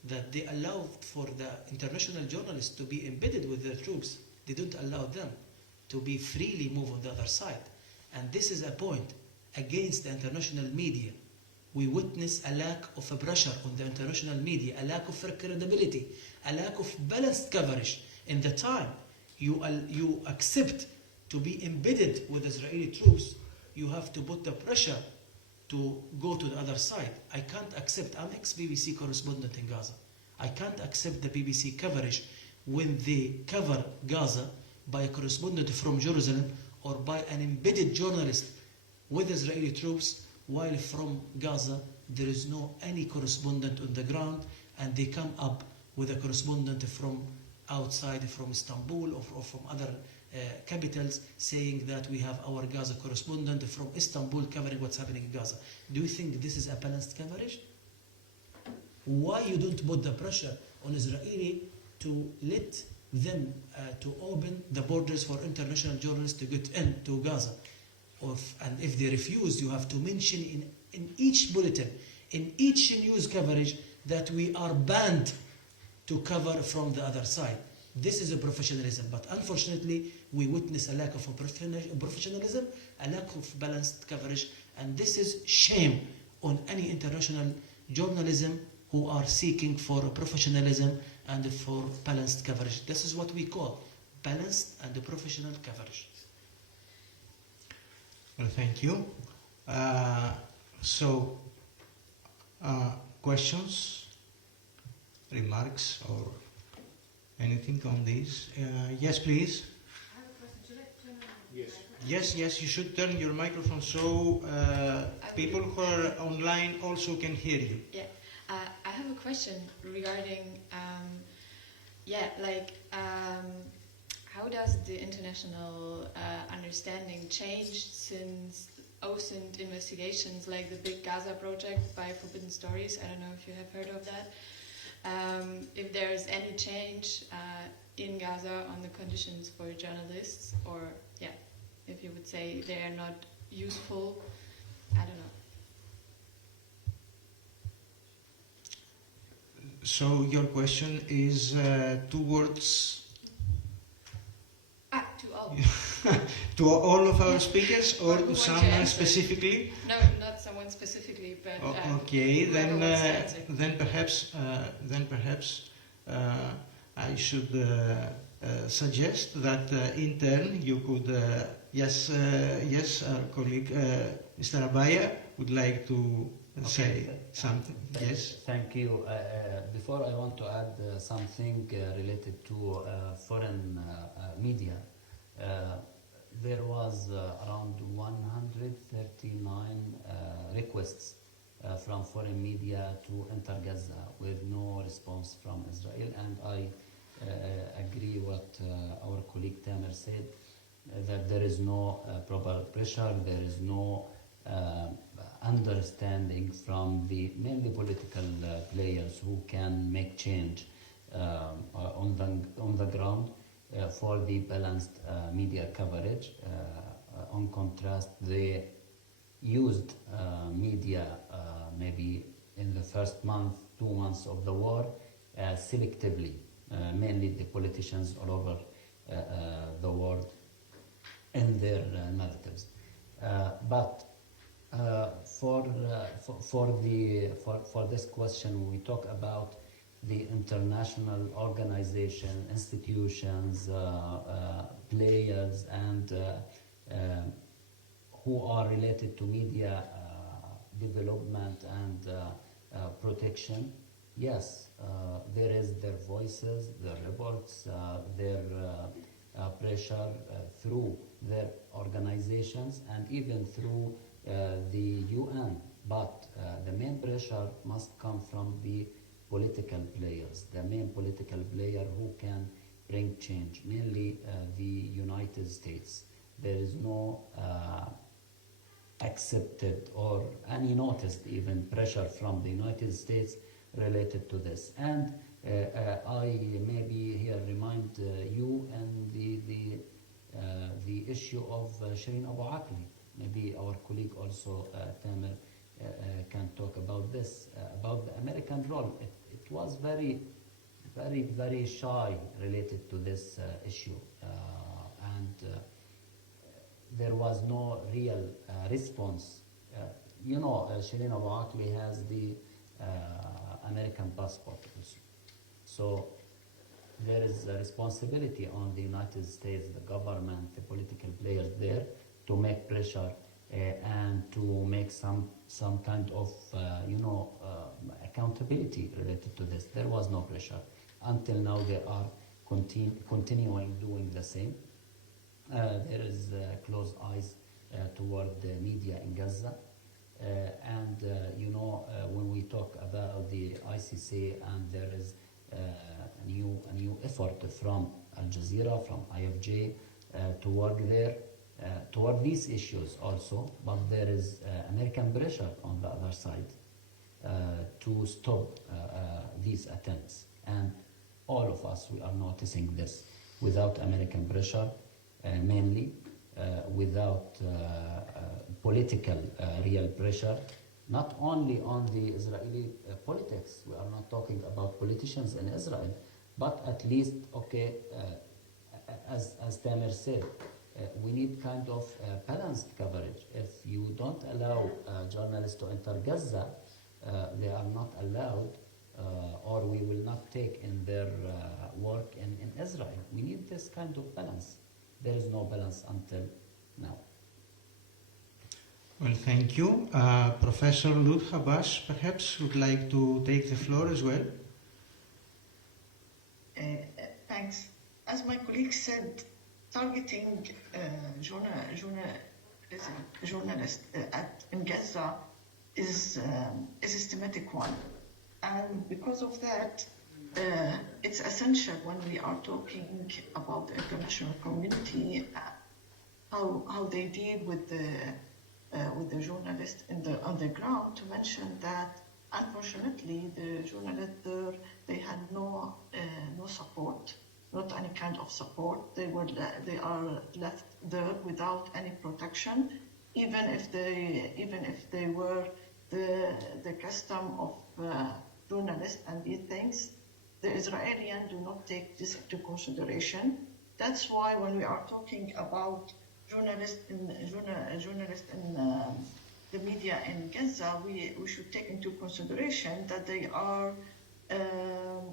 that they allowed for the international journalists to be embedded with their troops, they don't allow them to be freely move on the other side. And this is a point against the international media. We witness a lack of a pressure on the international media, a lack of credibility, a lack of balanced coverage. In the time you accept to be embedded with Israeli troops, you have to put the pressure to go to the other side. I can't accept, I'm ex-BBC correspondent in Gaza. I can't accept the BBC coverage when they cover Gaza by a correspondent from Jerusalem or by an embedded journalist with Israeli troops, while from Gaza there is no any correspondent on the ground, and they come up with a correspondent from outside, from Istanbul or from other capitals, saying that we have our Gaza correspondent from Istanbul covering what's happening in Gaza. Do you think this is a balanced coverage? Why you don't put the pressure on Israeli to let them to open the borders for international journalists to get into Gaza? And if they refuse, you have to mention in each bulletin, in each news coverage, that we are banned to cover from the other side. This is a professionalism, but unfortunately, we witness a lack of professionalism, a lack of balanced coverage, and this is shame on any international journalism who are seeking for professionalism and for balanced coverage. This is what we call balanced and professional coverage. Well, thank you. Questions, remarks, or anything on this? Yes, please. I have a question. Should I turn on my microphone? Yes, you should turn your microphone so people who are online also can hear you. Yeah. I have a question regarding, how does the international understanding change since OSINT investigations like the big Gaza project by Forbidden Stories? I don't know if you have heard of that. If there's any change in Gaza on the conditions for journalists, or if you would say they are not useful, I don't know. So your question is towards To all. to all of our speakers, or Or who to wants to someone answer? specifically? No, not someone specifically, but Okay, whoever wants to answer. then perhaps I should suggest that in turn you could yes, our colleague Mr. Abaya would like to say something. Yes. Thank you. Before I want to add something related to foreign media. There was around 139 requests from foreign media to enter Gaza with no response from Israel, and I agree what our colleague Tamer said, that there is no proper pressure, there is no understanding from the mainly political players who can make change on the ground for the balanced media coverage. On contrast, they used media maybe in the first month, 2 months of the war selectively, mainly the politicians all over the world in their narratives. But for this question, we talk about the international organization, institutions, players, and who are related to media development and protection. Yes, there is their voices, their reports, their pressure through their organizations and even through the UN. But the main pressure must come from the political players, the main political player who can bring change, mainly the United States. There is no accepted or any noticed even pressure from the United States related to this. And I maybe here remind you and the issue of Shireen Abu Akleh. Maybe our colleague also, Tamer, can talk about this, about the American role. It was very, very, very shy related to this issue. There was no real response. Shireen Abu Akleh has the American passport also. So there is a responsibility on the United States, the government, the political players there to make pressure and to make some kind of accountability related to this. There was no pressure. Until now they are continuing doing the same. There is close eyes toward the media in Gaza. When we talk about the ICC, and there is a new effort from Al Jazeera, from IFJ, to work there toward these issues also, but there is American pressure on the other side. to stop these attempts. And all of us, we are noticing this without American pressure, mainly, without political real pressure, not only on the Israeli politics. We are not talking about politicians in Israel, but at least, okay, as Tamer said, we need kind of balanced coverage. If you don't allow journalists to enter Gaza, they are not allowed, or we will not take in their work in Israel. We need this kind of balance. There is no balance until now. Well, thank you. Professor Lud Habash perhaps would like to take the floor as well. Thanks. As my colleague said, targeting journalists in Gaza is a systematic one. And because of that, it's essential when we are talking about the international community, how they deal with the journalists on the ground, to mention that unfortunately the journalists there, they had no support, not any kind of support. They are left there without any protection, even if they were the custom of journalists and these things. The Israelis do not take this into consideration. That's why when we are talking about journalists in the media in Gaza, we should take into consideration that they are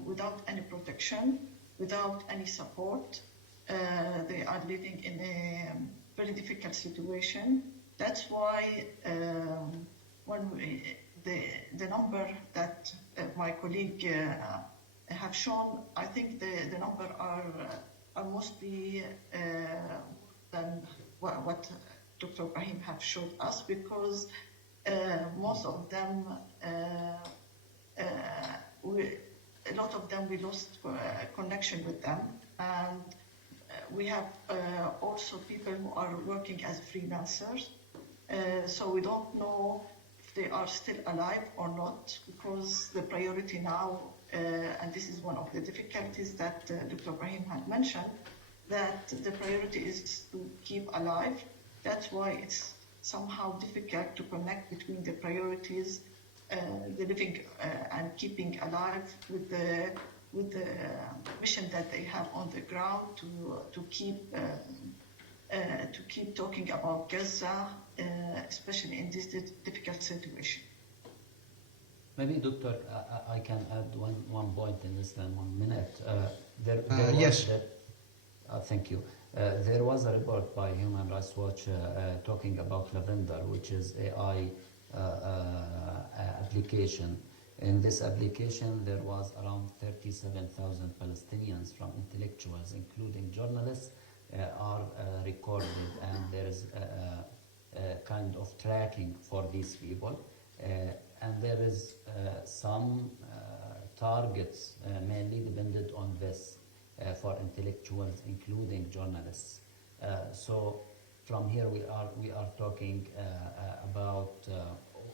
without any protection, without any support. They are living in a very difficult situation. That's why the number that my colleague have shown, I think the number are mostly than what Dr. Ibrahim have showed us, because most of them, a lot of them, we lost connection with them, and we have also people who are working as freelancers, so we don't know if they are still alive or not, because the priority now, and this is one of the difficulties that Dr. Ibrahim had mentioned, that the priority is to keep alive. That's why it's somehow difficult to connect between the priorities, the living and keeping alive, with the mission that they have on the ground to keep talking about Gaza, especially in this difficult situation. Maybe, Doctor, I can add one point in less than 1 minute. Yes. Thank you. There was a report by Human Rights Watch talking about Lavender, which is AI application. In this application, there was around 37,000 Palestinians, from intellectuals, including journalists, are recorded, and there is a kind of tracking for these people. And there is some targets mainly depended on this for intellectuals, including journalists. So from here we are talking about,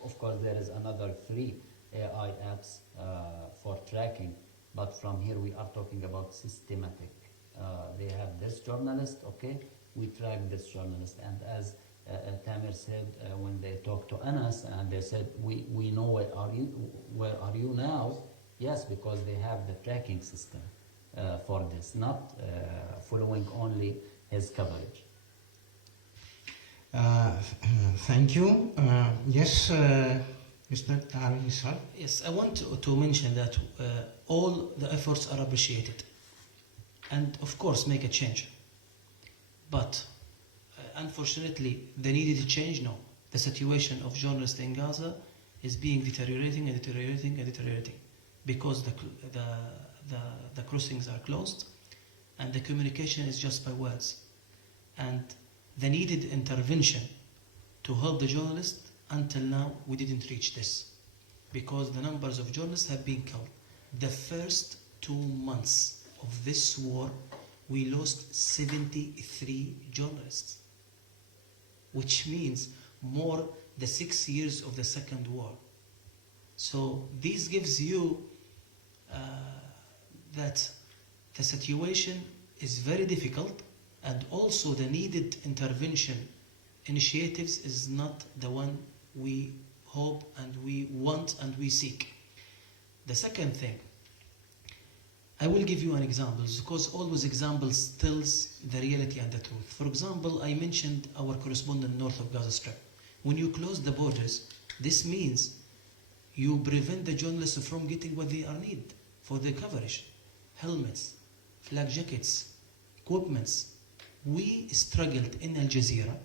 of course there is another 3 AI apps for tracking, but from here we are talking about systematic. They have this journalist, okay, we track this journalist, and as Tamer said, when they talked to Anas and they said, we know where are you now? Yes, because they have the tracking system for this, not following only his coverage. Thank you. Yes, Mr. Nisal. Yes, I want to mention that all the efforts are appreciated and of course make a change, but unfortunately the needed change, no. The situation of journalists in Gaza is being deteriorating because the crossings are closed and the communication is just by words, and the needed intervention to help the journalists, until now we didn't reach this, because the numbers of journalists have been killed. The first 2 months of this war we lost 73 journalists, which means more the 6 years of the second war. So this gives you that the situation is very difficult, and also the needed intervention initiatives is not the one we hope and we want and we seek. The second thing, I will give you an example, because always examples tells the reality and the truth. For example, I mentioned our correspondent north of Gaza Strip. When you close the borders, this means you prevent the journalists from getting what they are need for their coverage. Helmets, flak jackets, equipments. We struggled in Al Jazeera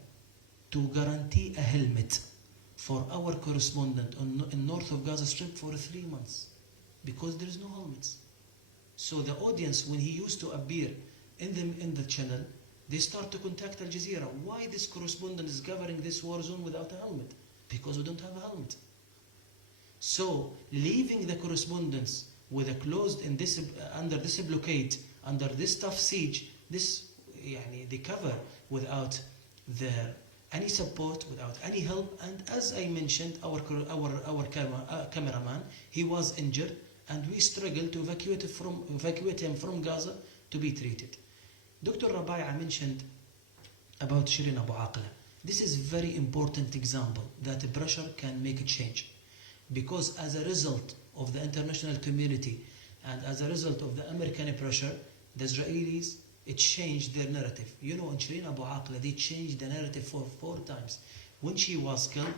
to guarantee a helmet for our correspondent in north of Gaza Strip for 3 months, because there is no helmets. So the audience, when he used to appear in the channel, they start to contact Al Jazeera. Why this correspondent is covering this war zone without a helmet? Because we don't have a helmet. So leaving the correspondents with a closed in this under this blockade, under this tough siege, this they cover without their any support, without any help. And as I mentioned, our cameraman, he was injured, and we struggled to evacuate him from Gaza to be treated. Dr. Rabai'a mentioned about Shirin Abu Aqla. This is a very important example that pressure can make a change, because as a result of the international community and as a result of the American pressure, the Israelis, it changed their narrative. You know, in Shirin Abu Aqla, they changed the narrative for 4 times. When she was killed,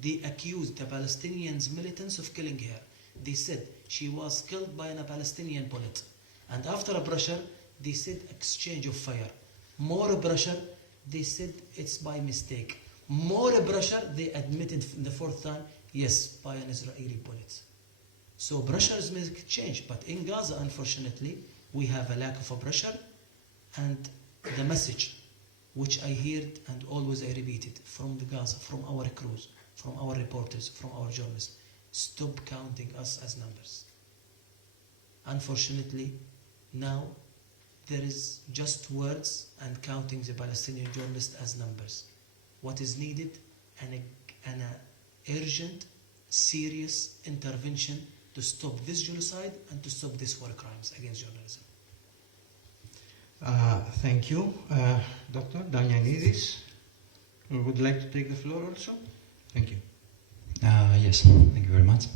they accused the Palestinians militants of killing her. They said she was killed by a Palestinian bullet. And after a pressure, they said exchange of fire. More pressure, they said it's by mistake. More pressure, they admitted the 4th time, yes, by an Israeli bullet. So pressures make change. But in Gaza, unfortunately, we have a lack of a pressure. And the message which I heard and always I repeated from the Gaza, from our crews, from our reporters, from our journalists, stop counting us as numbers. Unfortunately, now there is just words and counting the Palestinian journalists as numbers. What is needed? An urgent, serious intervention to stop this genocide and to stop these war crimes against journalism. Thank you. Dr. Danianidis, would like to take the floor also? Thank you. Yes, thank you very much.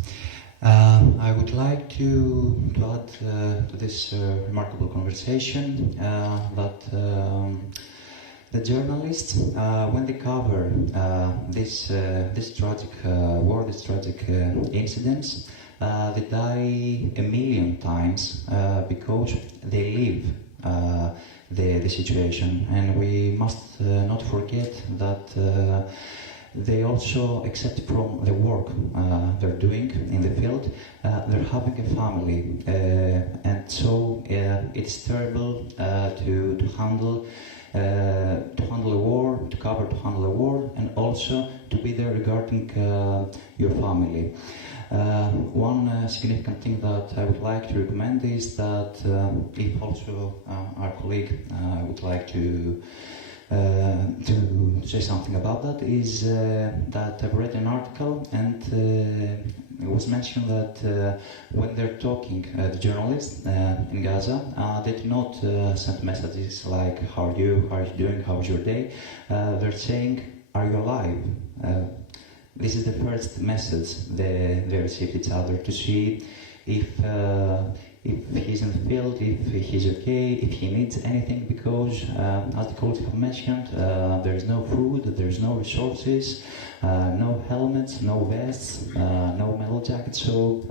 I would like to add to this remarkable conversation that the journalists, when they cover this tragic war, these tragic incidents, they die a million times because they live the situation, and we must not forget that they also, except from the work they're doing in the field, they're having a family, and so it's terrible to handle a war, to handle a war, and also to be there regarding your family. One significant thing that I would like to recommend is that if also our colleague would like to say something about that, is that I've read an article, and it was mentioned that when they're talking, the journalists in Gaza, they do not send messages like how are you doing, how's your day. They're saying, are you alive? This is the first message they receive each other, to see if he's in the field, if he's okay, if he needs anything, because as the colleagues have mentioned, there is no food, there is no resources, no helmets, no vests, no metal jackets, so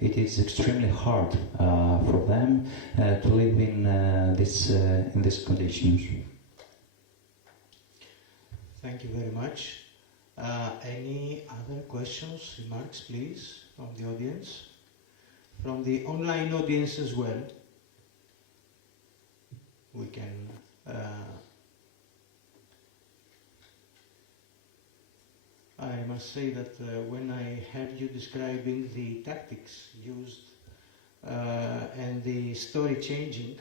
it is extremely hard for them to live in these conditions. Thank you very much. Any other questions, remarks, please, from the audience? From the online audience as well. We can I must say that when I heard you describing the tactics used and the story changing,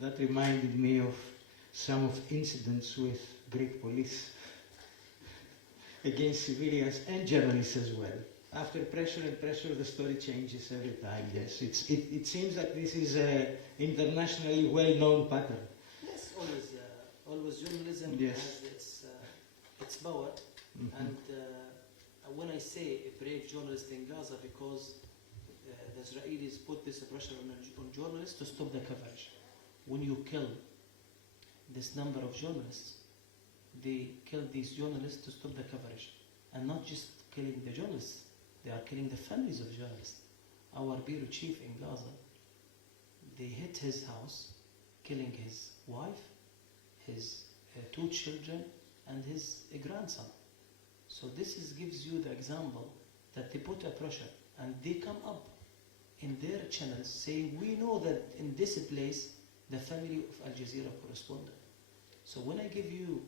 that reminded me of some of incidents with Greek police against civilians and journalists as well. after pressure and pressure, the story changes every time. Yes, it seems that this is an internationally well-known pattern. Yes, always journalism Yes. has its power. And when I say a brave journalist in Gaza, because the Israelis put this pressure on journalists to stop the coverage. When you kill this number of journalists, they kill these journalists to stop the coverage. And not just killing the journalists, they are killing the families of journalists. Our bureau chief in Gaza, they hit his house, killing his wife, his 2 children, and his grandson. So this gives you the example that they put a pressure, and they come up in their channels saying, we know that in this place the family of Al Jazeera correspondent. So when I give you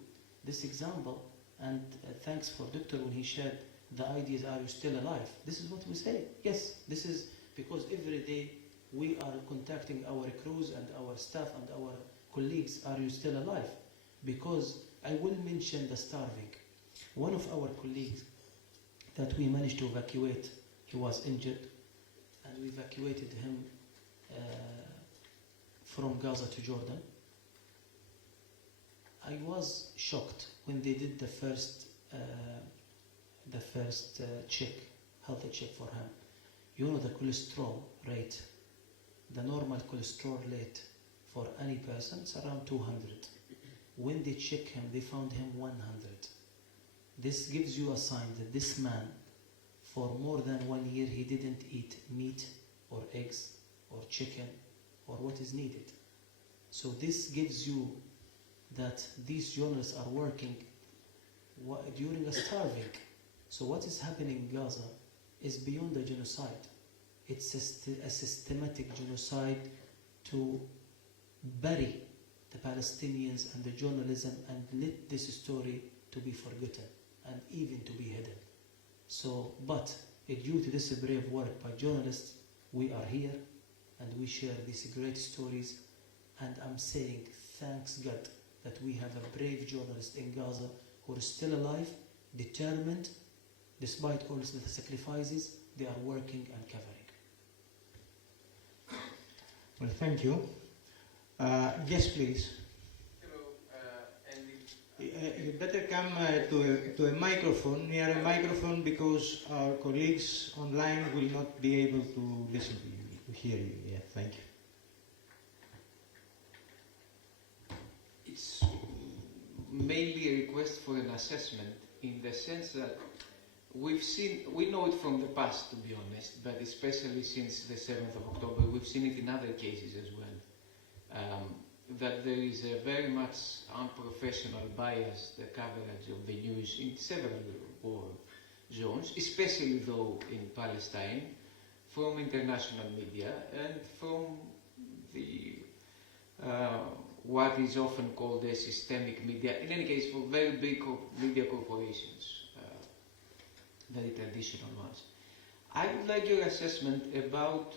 this example, and thanks for Doctor when he shared the ideas, are you still alive? This is what we say. Yes, this is because every day we are contacting our crews and our staff and our colleagues, are you still alive? Because I will mention the starving. One of our colleagues that we managed to evacuate, he was injured, and we evacuated him from Gaza to Jordan. I was shocked when they did the first health check for him. You know the cholesterol rate, the normal cholesterol rate for any person is around 200. When they check him, they found him 100. This gives you a sign that this man, for more than 1 year, he didn't eat meat or eggs or chicken or what is needed. So this gives you that these journalists are working during a starving. So what is happening in Gaza is beyond the genocide. It's a systematic genocide to bury the Palestinians and the journalism and let this story to be forgotten and even to be hidden. So, but due to this brave work by journalists, we are here and we share these great stories. And I'm saying, thanks God that we have a brave journalist in Gaza who is still alive, determined, despite all the sacrifices, they are working and covering. Well, thank you. Yes, please. Hello, You better come to a microphone, near a microphone, because our colleagues online will not be able to listen to you, to hear you. Yeah, thank you. It's mainly a request for an assessment in the sense that we know it from the past, to be honest, but especially since the 7th of October, we've seen it in other cases as well, that there is a very much unprofessional bias, the coverage of the news in several war zones, especially though in Palestine, from international media and from the what is often called the systemic media, in any case for very big media corporations, very traditional ones. I would like your assessment about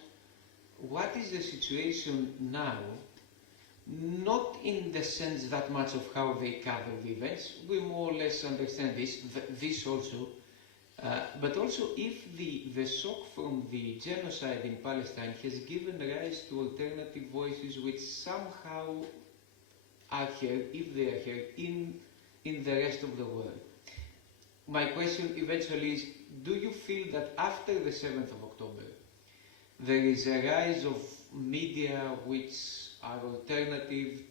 what is the situation now, not in the sense that much of how they cover the events, we more or less understand this also, but also if the shock from the genocide in Palestine has given rise to alternative voices which somehow are heard, if they are heard, in the rest of the world. My question eventually is, do you feel that after the 7th of October there is a rise of media which are alternative,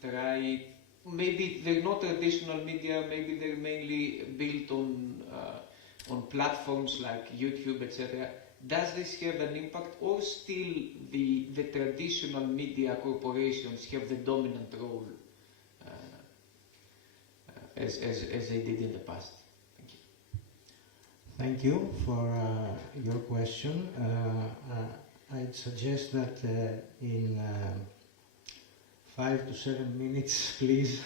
maybe they're not traditional media, maybe they're mainly built on platforms like YouTube, etc. Does this have an impact, or still the traditional media corporations have the dominant role as they did in the past? Thank you for your question. I'd suggest that in 5 to 7 minutes, please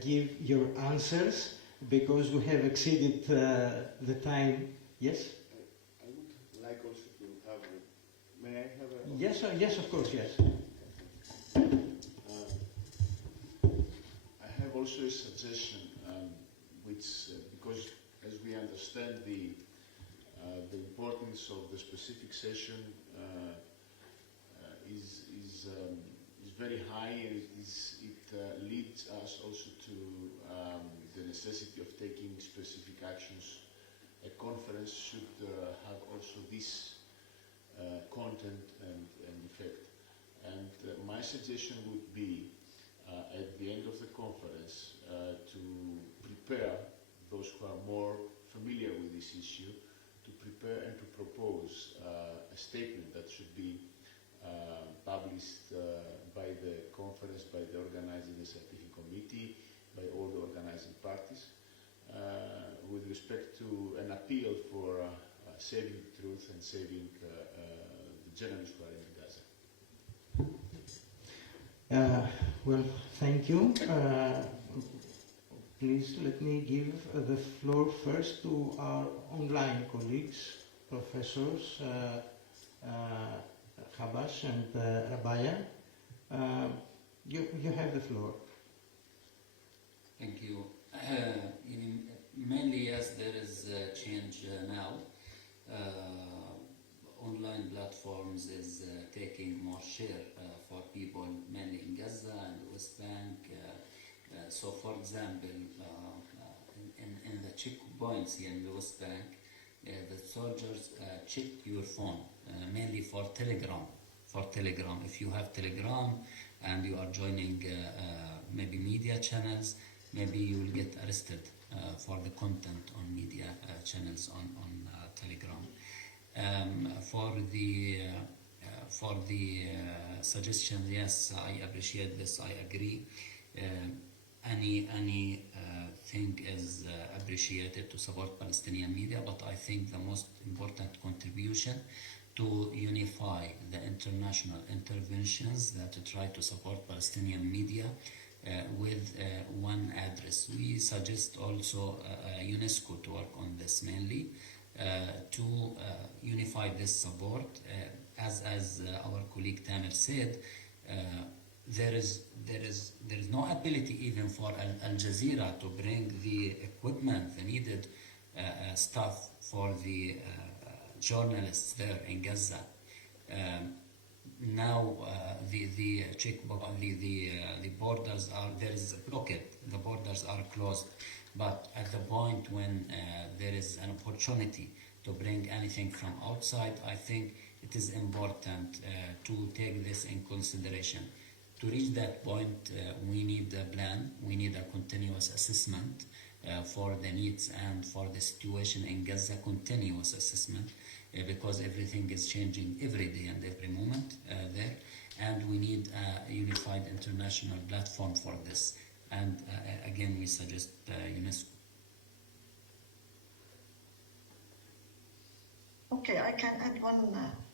give your answers, because we have exceeded the time. Yes? I would like also to have may I have a... Yes, yes, of course, yes. I have also a suggestion, which, because as we understand the importance of the specific session is very high, and it leads us also to the necessity of taking specific actions. A conference should have also this content and effect. And my suggestion would be, at the end of the conference, to prepare those who are more familiar with this issue, to prepare and to propose a statement that should be published by the conference, by the organizing and scientific committee, by all the organizing parties, with respect to an appeal for saving the truth and saving the journalists who are in Gaza. Well, thank you. Please let me give the floor first to our online colleagues, professors Habash and Rabaya. You have the floor. Thank you. Mainly, yes, there is a change now. Online platforms is taking more share for people mainly in Gaza and the West Bank. So, for example, in the checkpoints here in the West Bank, the soldiers check your phone, mainly for Telegram. For Telegram, if you have Telegram and you are joining maybe media channels, maybe you will get arrested for the content on media channels on Telegram. For the suggestion, yes, I appreciate this. I agree. Any thing is appreciated to support Palestinian media, but I think the most important contribution to unify the international interventions that try to support Palestinian media with one address. We suggest also UNESCO to work on this mainly to unify this support. As our colleague Tamer said, there is no ability even for Al Jazeera to bring the equipment, the needed stuff for the journalists there in Gaza. Now the borders are, there is a blockade, the borders are closed, but at the point when there is an opportunity to bring anything from outside, I think it is important to take this in consideration. To reach that point, we need a plan, we need a continuous assessment for the needs and for the situation in Gaza, continuous assessment, because everything is changing every day and every moment there, and we need a unified international platform for this. And again, we suggest UNESCO. Okay, I can add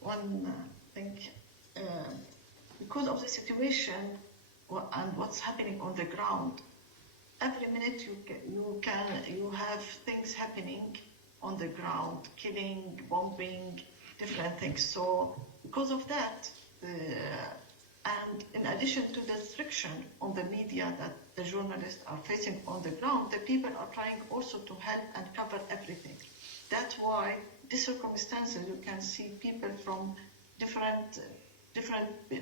one thing. Because of the situation and what's happening on the ground, every minute you have things happening on the ground, killing, bombing, different things. So because of that, and in addition to the restriction on the media that the journalists are facing on the ground, the people are trying also to help and cover everything. That's why these circumstances, you can see people from different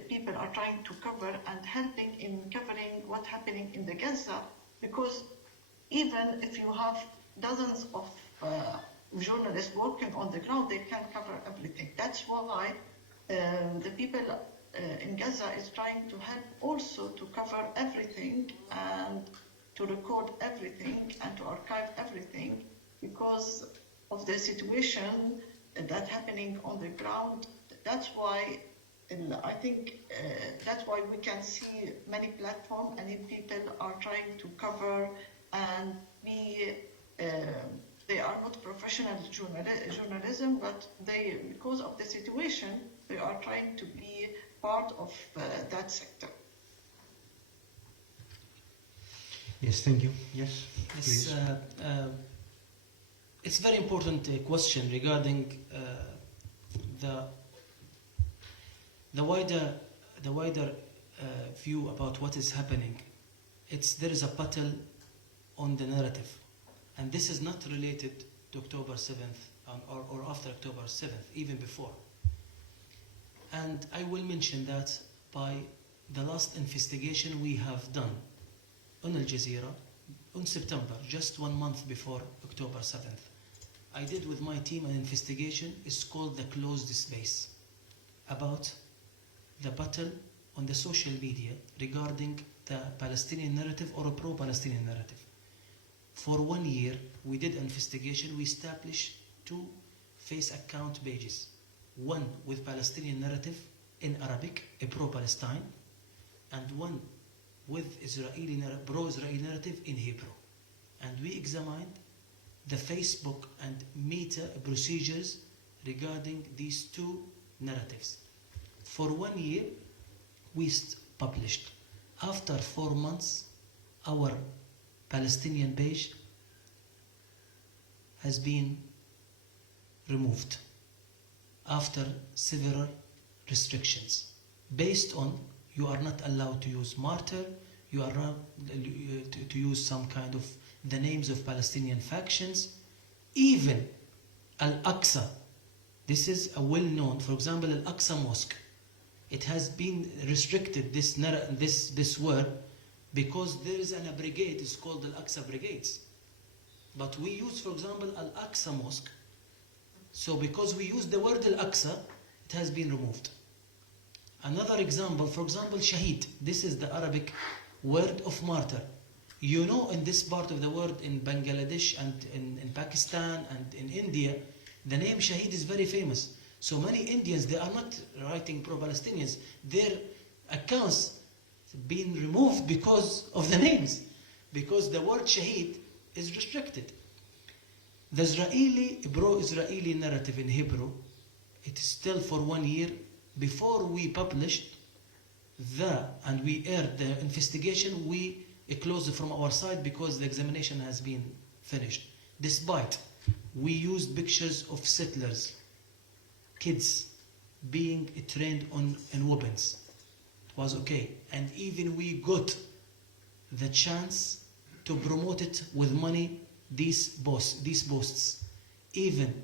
people are trying to cover and helping in covering what's happening in the Gaza, because even if you have dozens of journalists working on the ground, they can't cover everything. That's why the people in Gaza is trying to help also to cover everything and to record everything and to archive everything, because of the situation that's happening on the ground. That's why I think that's why we can see many platforms and people are trying to cover and be. They are not professional journalism, but they, because of the situation, they are trying to be part of that sector. Yes, thank you. Yes, please. It's a very important question regarding the wider view about what is happening. There is a battle on the narrative, and this is not related to October 7th or after October 7th, even before. And I will mention that by the last investigation we have done on Al Jazeera in September, just 1 month before October 7th. I did with my team an investigation. It's called the Closed Space, about the battle on the social media regarding the Palestinian narrative or a pro-Palestinian narrative. For 1 year, we did an investigation. We established 2 face account pages, one with Palestinian narrative in Arabic, a pro-Palestine, and one with pro-Israeli narrative in Hebrew. And we examined the Facebook and Meta procedures regarding these 2 narratives. For 1 year, we published. After 4 months, our Palestinian page has been removed after several restrictions based on you are not allowed to use martyr, you are not to use some kind of the names of Palestinian factions, even Al-Aqsa. This is a well-known, for example, Al-Aqsa Mosque. It has been restricted, this word, because there is a brigade, it's called Al-Aqsa Brigades. But we use, for example, Al-Aqsa Mosque. So because we use the word Al-Aqsa, it has been removed. Another example, for example, Shaheed. This is the Arabic word of martyr. You know, in this part of the world, in Bangladesh and in Pakistan and in India, the name Shaheed is very famous. So many Indians, they are not writing pro-Palestinians. Their accounts have been removed because of the names, because the word Shaheed is restricted. The pro-Israeli narrative in Hebrew, it is still for 1 year. Before we published and we aired the investigation, we closed it from our side because the examination has been finished. Despite we used pictures of settlers, kids being trained in weapons. It was okay. And even we got the chance to promote it with money, these posts. Even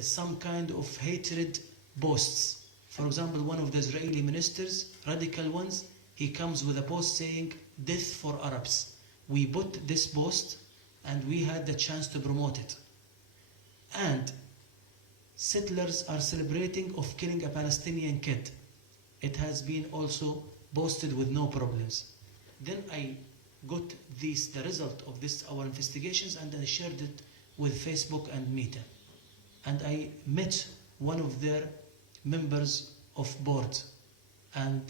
some kind of hatred posts. For example, one of the Israeli ministers, radical ones, he comes with a post saying, "Death for Arabs." We put this post and we had the chance to promote it. And settlers are celebrating of killing a Palestinian kid. It has been also posted with no problems. Then I got the result of our investigations, and I shared it with Facebook and Meta. And I met one of their members of board, and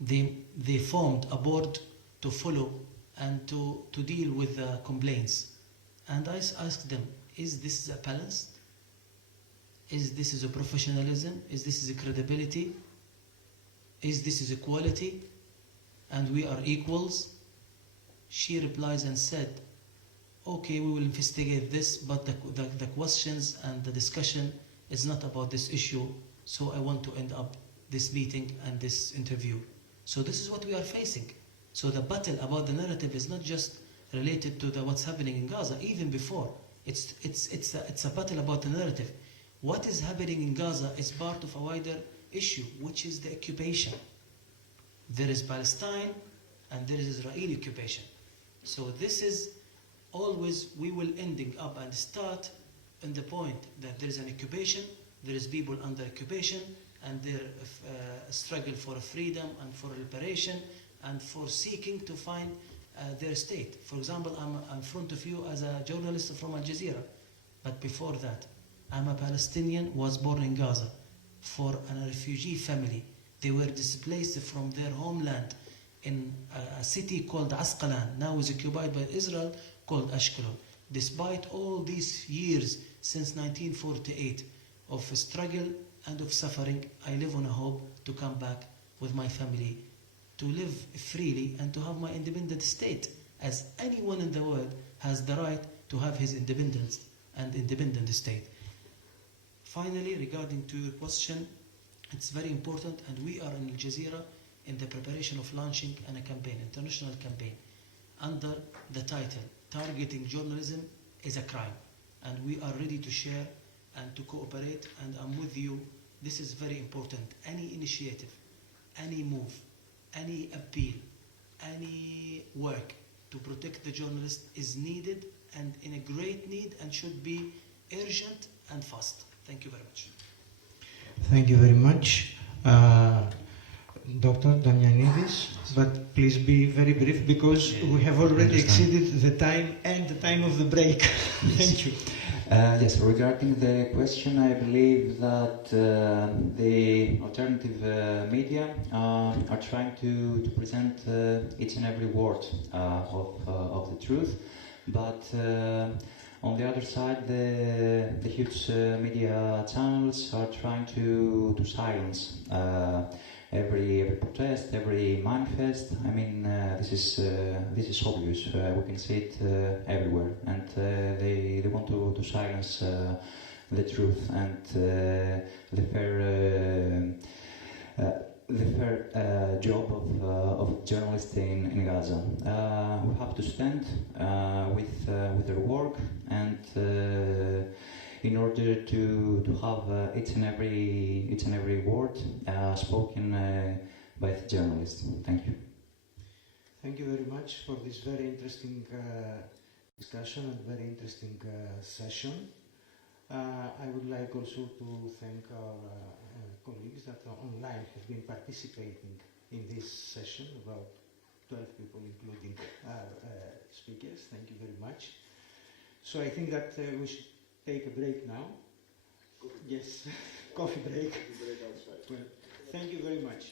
they formed a board to follow and to deal with the complaints. And I asked them, is this a balance? Is this a professionalism? Is this a credibility? Is this equality? And we are equals? She replies and said, okay, we will investigate this, but the questions and the discussion is not about this issue, so I want to end up this meeting and this interview. So this is what we are facing. So the battle about the narrative is not just related to what's happening in Gaza. Even before, it's a battle about the narrative. What is happening in Gaza is part of a wider issue, which is the occupation. There is Palestine and there is Israeli occupation. So this is always, we will ending up and start in the point that there is an occupation, there is people under occupation, and their struggle for freedom and for liberation and for seeking to find their state. For example, I'm in front of you as a journalist from Al Jazeera, but before that, I'm a Palestinian, was born in Gaza, for a refugee family. They were displaced from their homeland in a city called Asqalan, now is occupied by Israel, called Ashkelon. Despite all these years since 1948 of struggle and of suffering, I live on a hope to come back with my family, to live freely and to have my independent state, as anyone in the world has the right to have his independence and independent state. Finally, regarding to your question, it's very important, and we are in Al Jazeera in the preparation of launching a campaign, international campaign, under the title, Targeting Journalism is a Crime. and we are ready to share and to cooperate, and I'm with you. This is very important. Any initiative, any move, any appeal, any work to protect the journalist is needed and in a great need and should be urgent and fast. Thank you very much. Thank you very much, Dr. Damianidis, but please be very brief because we have already exceeded the time and the time of the break. Thank you. Yes, regarding the question, I believe that the alternative media are trying to present each and every word of the truth, but on the other side, the huge media channels are trying to silence every protest, every manifest. I mean, this is obvious. We can see it everywhere, and they want to silence the truth and the fair job of journalists in Gaza. We have to stand with their work, and in order to have each and every word spoken by the journalists. Thank you. Thank you very much for this very interesting discussion and very interesting session. I would like also to thank our colleagues that are online have been participating in this session, about 12 people including our speakers. Thank you very much. So I think that we should take a break now. Yes, coffee break. Break outside. Well, thank you very much.